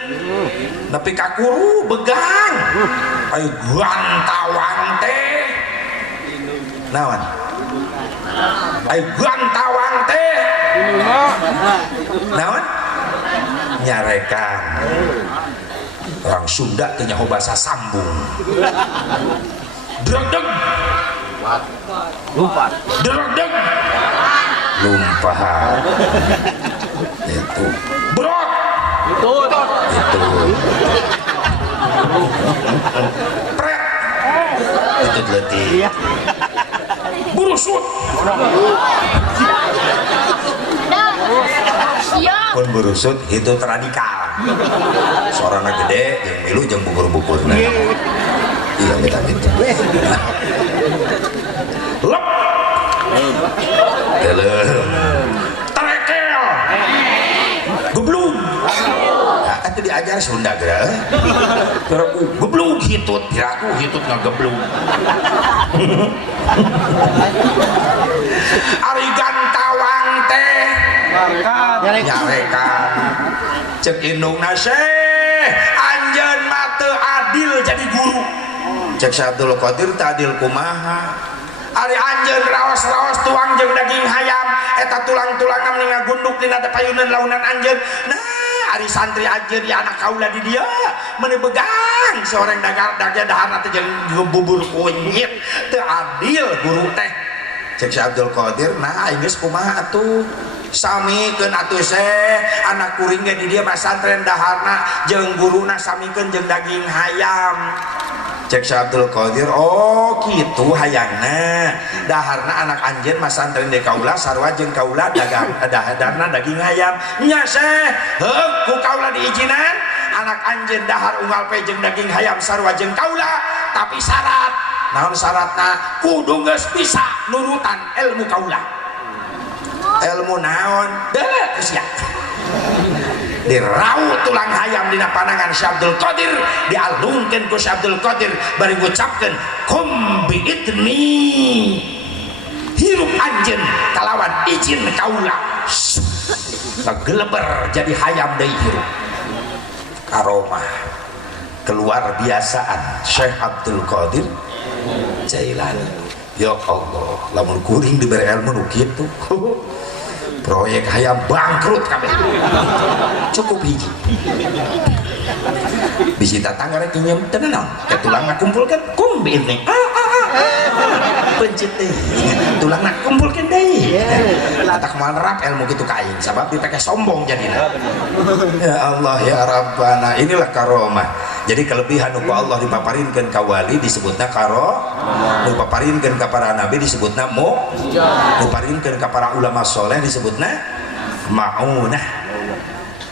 tapi kakuru begang ayo gantawang teh naon ayo gantawang teh naon nyarekan orang Sunda teh nyaho basa sambung dregdeg lumpah dregdeg lumpah itu brot itu pret itu letih burusut pun berusut itu radikal seorang gede yang milu yang bubur-bubur nah iya gitu lep terekel geblung itu diajar Sunda geura aku geblung hitut aku hitut ngageblung ari gantawang teh nyarekan cek indungna Syekh anjeun mah teu adil jadi guru cek Syekh Abdul Qadir teu adil kumaha ari anjeun raos-raos tuang jeung daging hayam eta tulang-tulangna mending ngagunduk dina payunan launan anjeun nah ari santri anjeun di anak kaula di dia meuni begang seorang dagang daharna teh jeung bubur kunyit teu adil guru teh cek Syekh Abdul Qadir nah geus kumaha atuh samikeun atuh Syekh anak kuring ge di dia pesantren daharna jeung guruna samikeun jeung daging hayam cek Syekh Abdul Qadir oh kitu hayangna daharna anak anjeun pesantren di kaula sarua jeung kaula dagang daharna daging hayam nya Syekh heuh ku kaula diijinan anak anjeun dahar unggal pe jeung daging hayam sarua jeung kaula tapi syarat naon syaratna kudu geus bisa nurutan ilmu kaula ilmu naon deuleu geus ya diraut tulang hayam dina panangan Syekh Abdul Qadir dialungkeun ku Syekh Abdul Qadir bari ngucapkeun kum biidni hirup anjeun kalawan izin kaula sageleber jadi hayam deui hirup karomah keluar biasaan Syekh Abdul Qadir Jailani ya Allah lamun kuring diberi ilmu nu kitu proyek hayam bangkrut kabeh cukup hiji bisi tatangga rek nyem teu naon tulangna kumpulkeun kum biidni pencit teh tulangna kumpulkeun deui tak moal nerap ilmu kitu ka aing sabab dipake sombong jadina ya Allah ya Rabbana inilah karomah jadi kelebihan ku Allah dipaparinkeun ka wali disebutna karomah dipaparinkeun ka para nabi disebutna dipaparinkeun ka para ulama saleh disebutna maunah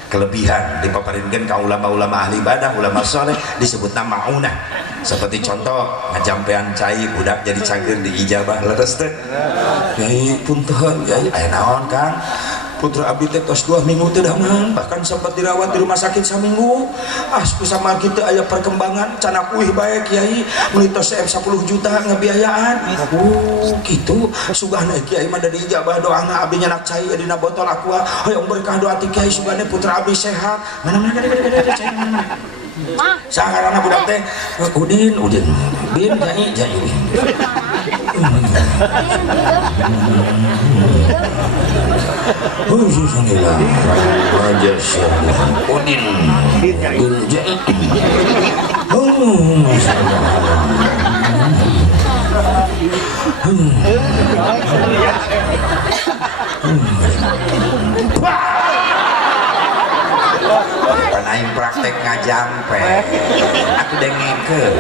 kelebihan dipaparinkeun ka ulama-ulama ahli ibadah ulama saleh disebutna maunah seperti contoh ngajampean cai budak jadi canggeur di ijabah leres teh Yai punten Yai aya naon Kang putra abdi teh tos 2 minggu teh damang bahkan sempat dirawat di rumah sakit saminggu asku sama kita aya perkembangan canak uih bae Kiai meuli tos 10 juta ngabiayaan kitu sugahna Kiai mah da di ijabah doana abdi nyanak cai dina botol aqua hoyong berkah doa ti Kiai sugahna putra abdi sehat mana cai mana sangarana budak teh udin bin jai Alhamdulillah wajah syaitan udin bin jai Panaing praktek ngajampe aku dengekeun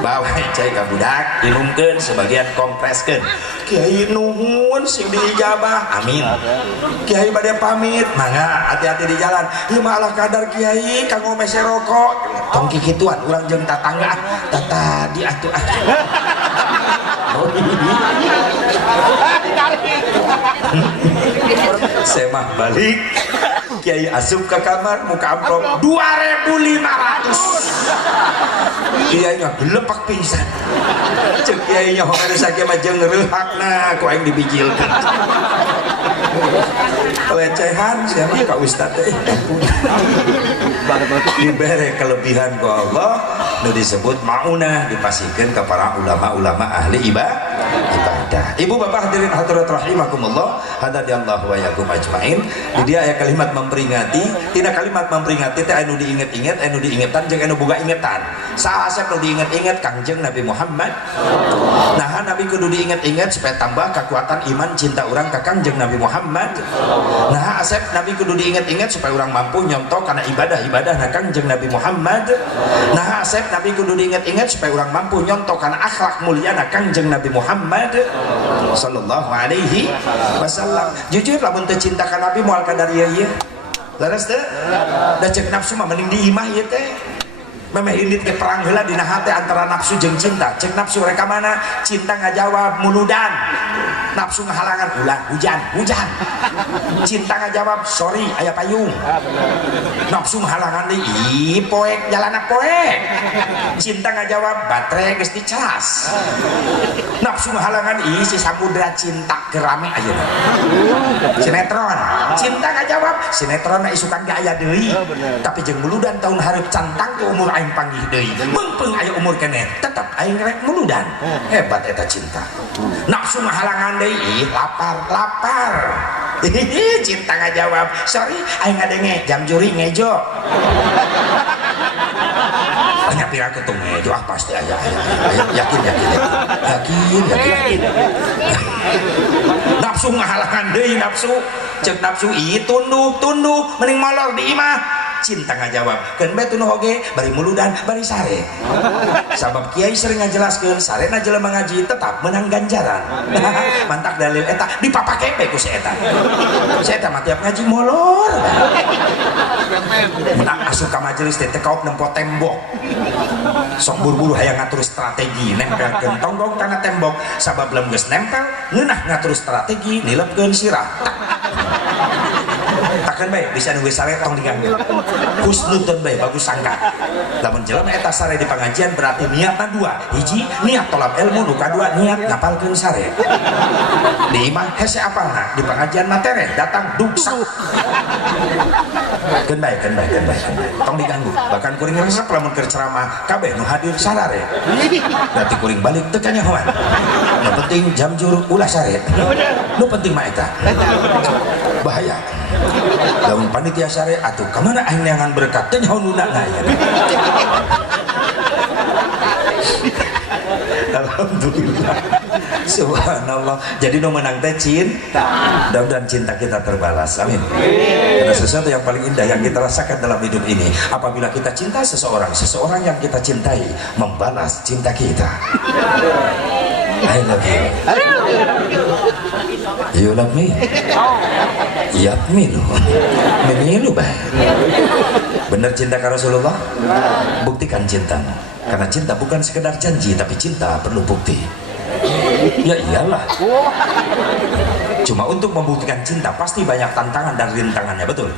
bawa cai ka budak dilungkeun sebagian kompreskeun Kiai nuhun sing diijabah amin Kiai bade pamit mangga hati-hati di jalan ieu mah alah kadar Kiai kanggo mese rokok tong kikituan urang jeung tatangga tadi atuh semah balik Kiai asup ke kamar muka amplop 2.500 Kiai nya gelepak pingsan cek Kiai nya hongare sakit mah jeung reuhakna ku aing dibijilkeun pelecehan siapa ka ustad teh dibere kelebihan ku Allah nu disebut maunah dipasikeun ka para ulama-ulama ahli ibadah. Ibu bapak hadirin hadirat rahimakumullah hadadallahu wa yakum ajmain. Di dia aya kalimat memperingati tina kalimat memperingati teh anu diinget-inget anu diingetan jeung anu boga ingetan saha asep nu diinget-inget Kangjeng Nabi Muhammad nah Nabi kudu diinget-inget supaya tambah kekuatan iman cinta urang ka Kangjeng Nabi Muhammad nah asep Nabi kudu diinget-inget supaya urang mampu nyontok kana ibadah-ibadah na Kangjeng Nabi Muhammad nah asep Nabi kudu diinget-inget supaya urang mampu nyontok kana akhlak mulia na Kangjeng Nabi Muhammad sallallahu alaihi wasallam. Jujur lamun teu cinta ka Nabi moal kadar ieu leres teh da cek nafsu mah mending diimah ieu teh memeh indit ke perang heula dina hate antara nafsu jeung cinta. Cek nafsu reka mana? Cinta ngajawab muludan. Nafsu ngahalangan ulah hujan. Cinta ngajawab sorry aya payung. Nafsu ngahalangan deui ih poek jalana poek. Cinta ngajawab baterai geus dicas. Nafsu ngahalangan ih si samudra cinta gerame ayeuna. Sinetron. Cinta ngajawab sinetron isukan ge aya deui. Tapi jeung muludan tahun hareup cantang ke umur aing panggih deui. Mengpeung aya umur keneh tetep aing rek muludan. Hebat eta cinta. Nafsu ngahalangan deui ih lapar. Cinta ngajawab sorry aing ngadenge jam juri ngejo. Banyak pira ketung ngejo pasti aya yakin. Nafsu ngahalangan deui nafsu. Cek nafsu ieu tunduk mending molor di imah. Cinta ngajawab keun bae tunuh oge bari muludan bari sare. Sabab kiai sering ngajelaskeun sarena jelema ngaji tetap menang ganjaran. Mantak dalil eta dipapake bae ku si eta. Si eta mah tiap ngaji molor. Menang asup ka majelis teh kaop nempot tembok. Sok buru-buru hayang ngatur strategi nempelkeun tonggong kana tembok sabab lem geus nempel ngeunah ngatur strategi nilepkeun sirah. Takkan baik bisa nunggu sare tong diganggu husnudun baik bagus sangka lamun jelema eta sare di pengajian berarti niatna dua hiji niat tolab ilmu nu kadua niat ngapalkeun sare di imah hese apalna di pengajian materi datang duksak keun bae tong diganggu bahkan kuring resep lamun keur ceramah kabeh nu hadir sarare berarti kuring balik teu kanyahoan nu penting jam jur ulah sare nu penting mah eta bahaya daun panitia sare atuh kemana aing neangan berkat teh nyahoununa aya. Alhamdulillah. Subhanallah. Jadi nu menang teh cinta. Mudah-mudahan cinta kita terbalas. Amin. Karena sesuatu yang paling indah yang kita rasakan dalam hidup ini apabila kita cinta seseorang yang kita cintai membalas cinta kita. I love you. You love me? Yap milu. Milu bah. Bener cinta ke Rasulullah? Buktikan cintamu. Karena cinta bukan sekedar janji, tapi cinta perlu bukti. Ya iyalah. Cuma untuk membuktikan cinta pasti banyak tantangan dan rintangannya, betul?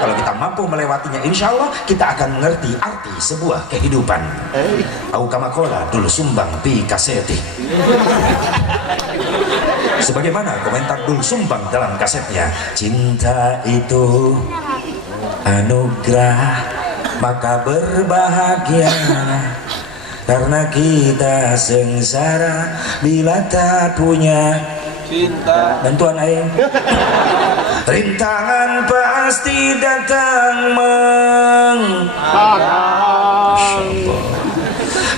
Kalau kita mampu melewatinya, insya Allah kita akan mengerti arti sebuah kehidupan. Au kama qala dul sumbang pi kaseti. Sebagaimana komentar Dul Sumbang dalam kasetnya, cinta itu anugerah maka berbahagia karena kita sengsara bila tak punya cinta. Bantuan aing. Rintangan pasti datang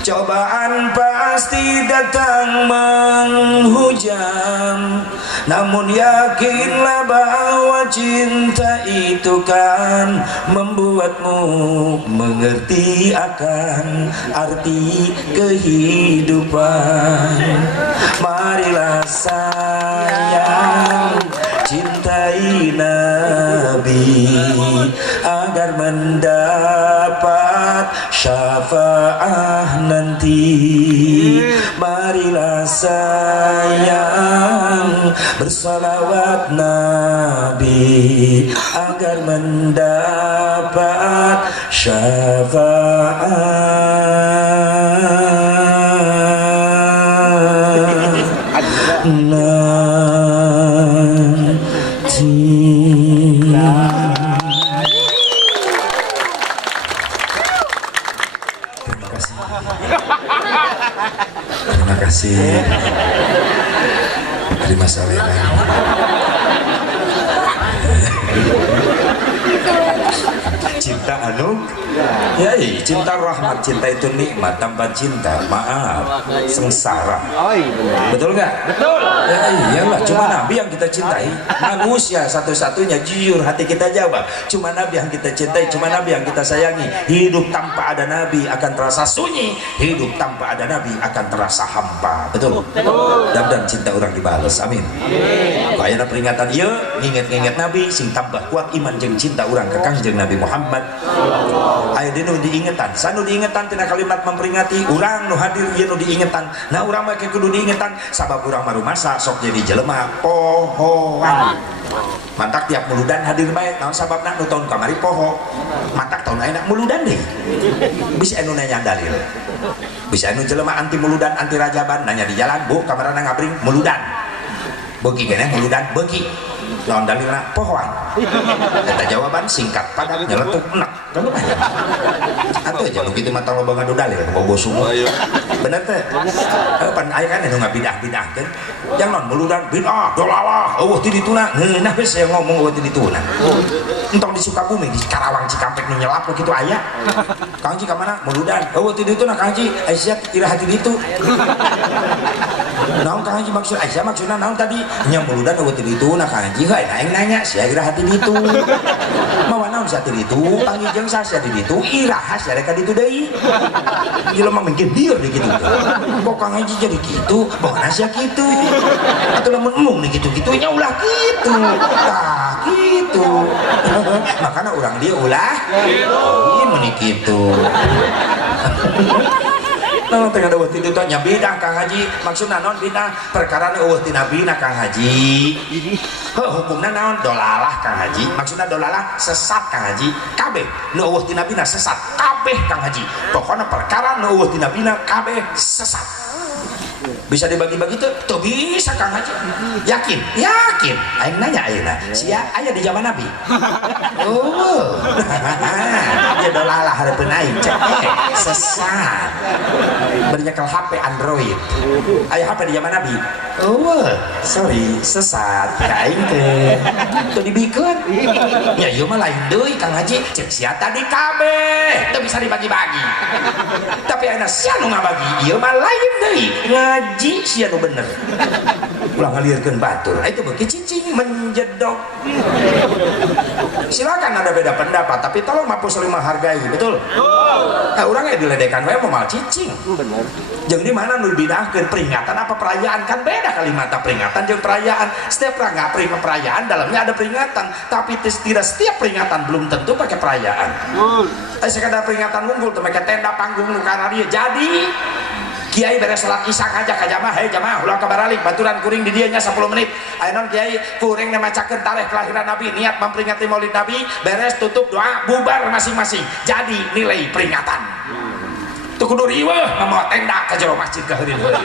cobaan pasti datang menghujam, namun yakinlah bahwa cinta itu kan membuatmu mengerti akan arti kehidupan. Marilah sayang cintai Nabi agar mendapat syafaat nanti. Marilah sayang bersalawat Nabi agar mendapat syafaat nanti. Terima kasih. Terima salena. Cinta ya cinta rahmat, cinta itu nikmat, tanpa cinta maaf sengsara. Betul nggak? Betul. Ya iyalah, cuma Nabi yang kita cintai, manusia satu-satunya jujur hati kita jawab, cuma Nabi yang kita cintai, cuma Nabi yang kita sayangi. Hidup tanpa ada Nabi akan terasa sunyi, hidup tanpa ada Nabi akan terasa hampa. Betul. Dan cinta orang dibalas. Amin. Kayaknya peringatan iya nginget-nginget Nabi sing tambah kuat iman jeung cinta orang ke Kangjeng Kanjeng Nabi Muhammad. Aya dinu diingetan, sanu diingetan tina kalimat memperingati urang nu hadir ieu nu diingetan. Nah urang mah kudu diingetan sabab urang mah rumasa sok jadi jelema pohoan. Mantak tiap muludan hadir bae naon sababna nu tahun kamari poho. Mantak tahun ayeuna muludan deui. Bisa anu nanya dalil. Bisa anu jelema anti muludan anti rajaban nanya di jalan, Bu kamarana ngabring muludan. Beuki keneh muludan beuki. Naon dalilna pohoan. Eta jawaban singkat padat nyeletuk enak. Kalau mah. Atuh aja nu kitu mah tong loba ngadu dalil bobo sungguh. Bener teh. Pan aya kan anu ngabidah-bidahkeun. Yang non muludan bid'ah, dolalah, eueuh ti dituna. Nah geus saya ngomong eueuh ti dituna. Entong di Sukabumi, di Karawang Cikampek nu nyelap kitu aya. Kang Ji ka mana? Muludan. Eueuh ti dituna Kang Ji, siap ira hati ditu. Naon Kang Haji maksud Aisyah maksudna naon tadi nya muludan eueuh ti dituna Kang Haji heuh aing nanya sia ira hati ditu mawa naon sia ti ditu pangijeng sia di ditu iraha sia rek ditu deui ieu mah mungkin bieur di kitu kok Kang Haji jadi kitu bawana sia kitu atuh lamun emung nih kitu-kitu nya ulah kitu tah kitu makana urang dia ulah ieu meuni kitu. Nah, tengah eueuh ti ditu nya bidah Kang Haji. Maksudna naon bidah? Perkara nu eueuh ti nabina Kang Haji. Heuh hukumna naon? Dolalah Kang Haji. Maksudna dolalah sesat Kang Haji. Kabeh nu eueuh ti nabina sesat. Kabeh Kang Haji. Pokona perkara nu eueuh ti nabina kabeh sesat. Bisa dibagi-bagi tuh? Tuh bisa Kang Haji. Yakin? Yakin. Aing nanya ayeuna, sia aya di zaman Nabi. Oh. Ya dolalah hareupeun aing cek sesat. Bernyekel HP Android. Aya HP di zaman Nabi. Oh, sorry, sesat. Aing teh. Tuh dibikeun. Ya ieu mah lain deui Kang Haji. Cek sia tadi kabeh. Teu bisa dibagi-bagi. Tapi ayeuna sia nu ngabagi, ieu mah lain deui. Ngaji sia nu bener. Ulah ngalirkeun batur. Itu beuki cicing menjedok. Silakan ada beda pendapat, tapi tolong mapus lima hargai, betul? Nah, orangnya diledekan we mau mal cicing. Bener. Jeung di mana nu bidahkeun peringatan apa perayaan kan beda kalimat peringatan jeung perayaan. Setiap perayaan dalamnya ada peringatan, tapi tidak setiap peringatan belum tentu pakai perayaan. Sekadar peringatan unggul teu make tenda panggung nu kana dieu. Jadi Kiai beres salat isya ngajak ka jamaah, hei jamaah ulah kabaralik baturan kuring di dieu nya 10 menit. Aya naon Kiai kuring macakeun tarikh kelahiran Nabi, niat memperingati Maulid Nabi, beres tutup doa bubar masing-masing. Jadi nilai peringatan. Tuh kudu riweuh mamawa tenda ka jero masjid ka heureun-heureun.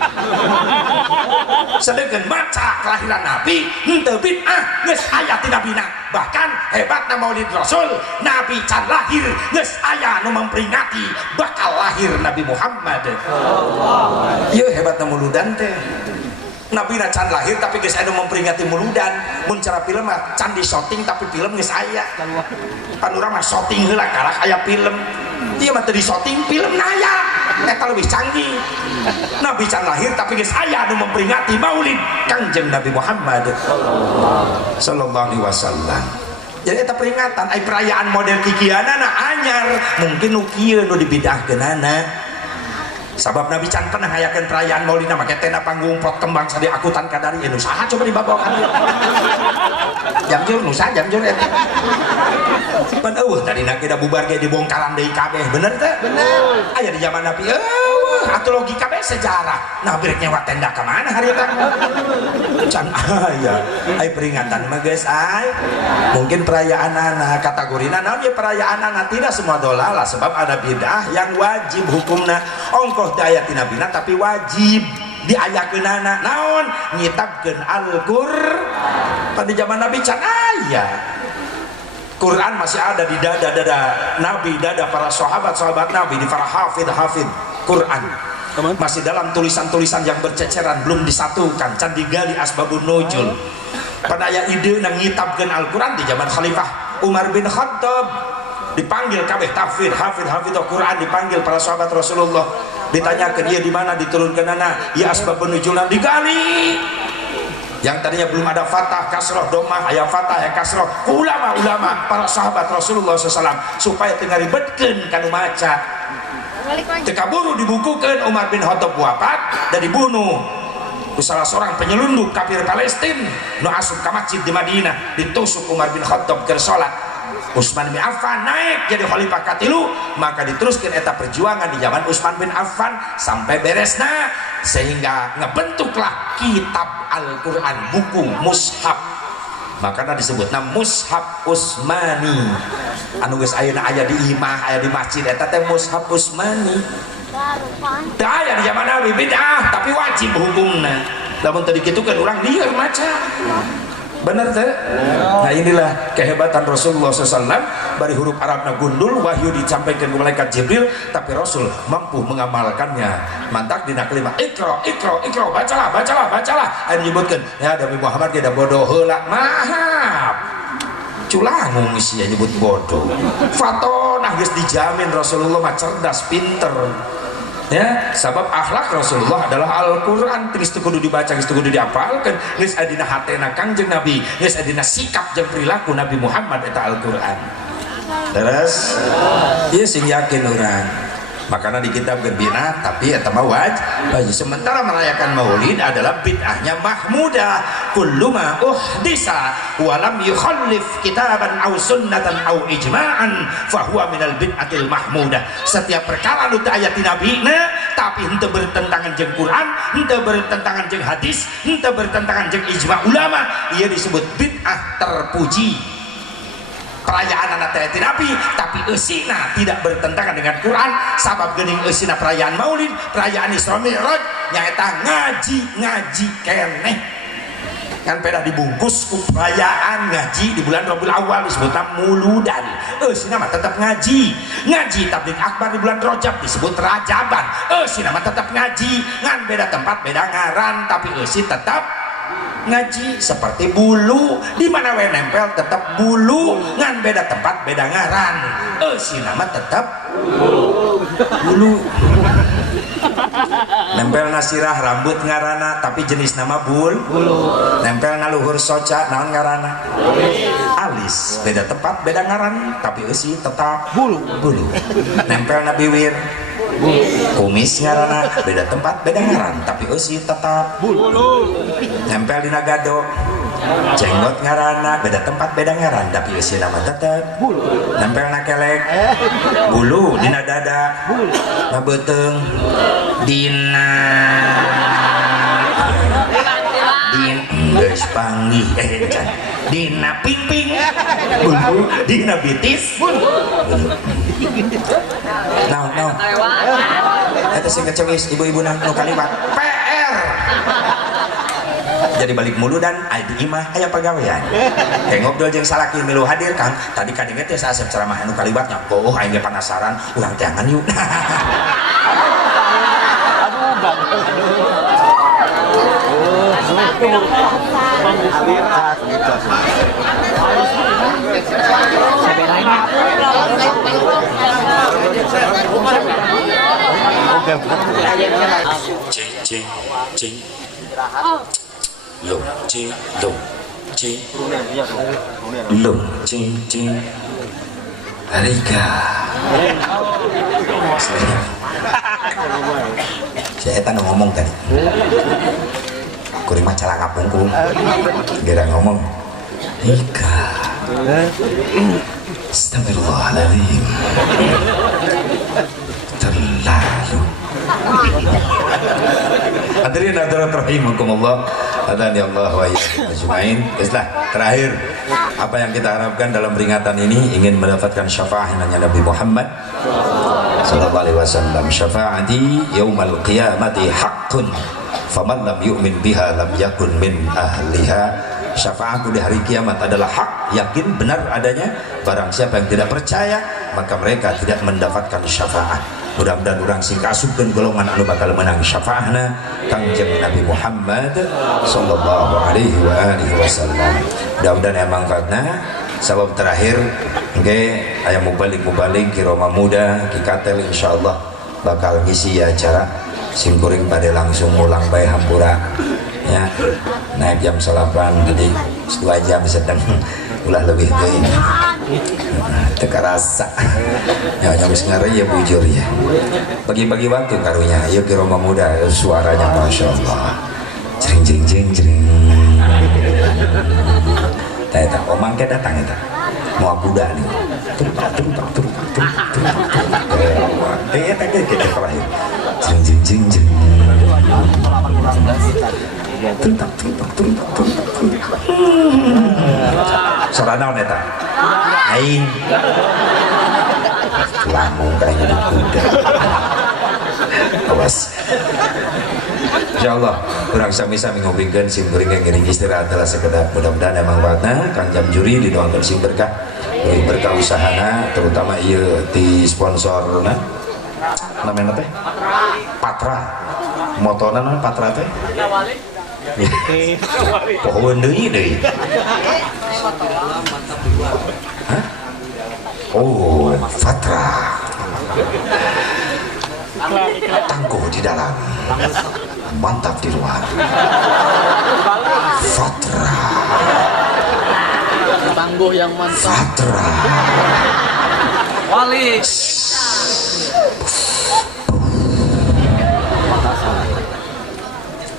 Sedengkeun maca kelahiran Nabi henteu bid'ah geus aya ti nabina. Bahkan hebatna Maulid Rasul, Nabi can lahir geus aya nu memperingati bakal lahir Nabi Muhammad. Ieu hebatna muludan teh. Nabi can lahir tapi geus aya nu memperingati muludan. Mun cara film mah can di syuting tapi film geus aya. Pan urang mah syuting heula kalah aya film. Ieu mah teu di syuting film aya. Eta leuwih canggih. Nabi can lahir tapi geus aya nu memperingati Maulid Kanjeng Nabi Muhammad sallallahu alaihi wasallam. Jadi eta peringatan ai perayaan model kikianana anyar, mungkin nu kieu nu dibidahkeunana. Sabab Nabi can pernah ngayakeun perayaan Maulidna make tenda panggung pot kembang sadi akutan kadari anu saha coba dibabakan. Jamjur nu saha jamjur eta. Pan eueuh tadi nak da bubar ge dibongkaran deui kabeh, bener teh? Bener. Aya di zaman Nabi eueuh atuh logika kabeh sejarah. Nah brek nyewa tenda ka mana hari eta? Can aya. Ai peringatan mah geus ai. Mungkin perayaanana kategorina naon ye perayaanana tidak semua dolalah sebab ada bid'ah yang wajib hukumna. Ongkoh daya tina bina tapi wajib diayakeunana naon nyitabkeun Al-Qur'an. Pada zaman Nabi can aya Quran masih ada di dada-dada Nabi, dada para sahabat-sahabat Nabi, di para hafid Quran masih dalam tulisan-tulisan yang berceceran belum disatukan, can digali asbabun nuzul. Pada aya ide nang nyitabkeun Al-Qur'an di zaman Khalifah Umar bin Khattab, dipanggil kabeh hafid Al-Qur'an, dipanggil para sahabat Rasulullah, ditanyakan dia di mana diturunkeunana, ya asbabun nuzulna digali. Yang tadinya belum ada fatah, kasroh, domah, ayat fatah, ayat kasroh, ulama-ulama para sahabat Rasulullah SAW supaya tengah ribetkeun kanu maca. Tekaburu dibukukeun Umar bin Khattab wafat dan dibunuh salah seorang penyelundup kafir Palestina nu asup ka masjid di Madinah, ditusuk Umar bin Khattab keur salat. Utsman bin Affan naik jadi khalifah katilu, maka diteruskan eta perjuangan di zaman Utsman bin Affan sampai beresna, sehingga ngebentuklah kitab Al-Quran, buku mushaf, makanya disebutnya mushaf Utsmani. Anu geus ayeuna aya di imah, aya di masjid, eta teh mushaf Utsmani. Teu aya di zaman Nabi bid'ah, tapi wajib hukumna. Lamun teu dikitukeun urang lieur maca. Bener teh? Nah inilah kehebatan Rasulullah SAW. Bari huruf Arabna gundul, wahyu disampaikan ke malaikat Jibril, tapi Rasul mampu mengamalkannya. Mantak dina kelima ikra, bacalah. Anu nyebutkeun ya Nabi Muhammad ge da bodoh heula. Maaf. Culangung sia nyebut bodoh. Fatonah geus dijamin Rasulullah mah cerdas, pinter. Ya, sabab akhlak Rasulullah adalah Al-Quran. Geus teu kudu dibaca, geus teu kudu diapalkeun, geus aya dina hatena Kangjeng Nabi, geus aya dina sikap jeung perilaku Nabi Muhammad eta Al-Quran. Terus ieu sing yakin urang. Makanya di kitab berbina, tapi eta mah wajib. Sementara merayakan Maulid adalah bid'ahnya mahmudah. Kullu ma uhdisa wa lam yukhallif kitaban aw sunnatan aw ijma'an fa huwa minal bid'atil mahmudah. Setiap perkara nu teu aya ti nabina tapi henteu bertentangan jeung Quran, henteu bertentangan jeung hadis, henteu bertentangan jeung ijma' ulama, ieu disebut bid'ah terpuji. Perayaan anak teh Nabi tapi eusina tidak bertentangan dengan Quran. Sabab geuning eusina perayaan Maulid, perayaan Isra Mi'raj nyaeta ngaji keneh. Kan peda dibungkus ku perayaan ngaji di bulan Rabiul Awal disebutna muludan. Eusina mah tetap ngaji tabligh akbar di bulan Rajab disebut rajaban. Eusina mah tetap ngaji, ngan beda tempat beda ngaran tapi eusi tetap ngaji. Seperti bulu, di mana we nempel tetap bulu, ngan beda tempat beda ngaran. Si nama tetap bulu. Nempel nasirah rambut ngarana tapi jenis nama bulu. Nempel ngaluhur soca naon ngarana? Alis, beda tempat beda ngaran tapi si tetap bulu. Nempel na bibir, kumis ngarana beda tempat beda ngaran tapi eusi tetap bulu. Nempel di nagado, jenggot ngarana beda tempat beda ngaran tapi eusi nama tetap bulu. Nempel na kelek bulu, dina dada na beuteung, dina geus panggih dina pingping bulu, dina bitis bulu. Naon eta sing kecewis ibu-ibu nu kaliwat PR. Jadi balik mulu dan di imah aya pagawean. Kayak ngobrol jeung salaki milu hadir Kang. Tadi kadenge teh saasep ceramah anu kaliwatnya. Oh aing ge penasaran, urang teh angan yuk. Cing. Lung cing Arika saya eta ngomong tadi kuring mah cara ngapungkung gara ngomong Rika. Astagfirullahaladzim, terlalu. Hadirin hadirat rahimakumullah, adani Allah wa iyyakum ajmain. Islah terakhir apa yang kita harapkan dalam peringatan ini ingin mendapatkan syafaatnya Nabi Muhammad sallallahu alaihi wasallam. Syafaati yaumal qiyamati haqqun faman lam yu'min biha lam yakun min ahliha. Syafaatku di hari kiamat adalah hak, yakin benar adanya. Barang siapa yang tidak percaya maka mereka tidak mendapatkan syafaat. Mudah-mudahan orang sing kasupkeun golongan anu bakal menang syafaatna Kangjeng Nabi Muhammad sallallahu alaihi wa alihi wasallam. Mudah-mudahan emang manfaatna. Sabab terakhir engke aya mubalik ki Roma Muda ki Katel insyaallah bakal ngisi acara sing kuring pada langsung mulang bae hampura ya. Naik jam 8 tadi 2 jam sedang ulah lebih teuing teka rasa ya jam sekarang ya bujur ya bagi-bagi waktu karunya ya ke Roma Muda suaranya Masya Allah jering teta omang ke datang eta mau kuda nih kita terakhir jeng jeng jeng sarana neta aing langsung kayak jadi kuda awas insyaallah kurang sami-sami ngobingkeun sim kuring ngiring istirahat adalah sekedar mudah-mudahan emang warna Kang Jam Juri didoakeun sim berkah berkah usahana terutama ieu ti sponsorna namanya teh Patra motona naon Patra teh pohon deui hah oh Patra tangguh di dalam mantap di luar Fatra tangguh yang mantap Fatra wali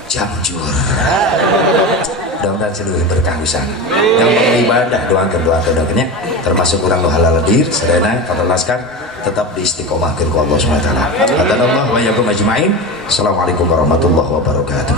Jamjur mudah-mudahan seluruh berkah usaha yang beribadah doakan termasuk kurang lo halal dir serena kata laskar tetap diistiqomahkan ku Allah SWT. Hadanallah wa iyyakum ajmain. Assalamualaikum warahmatullahi wabarakatuh.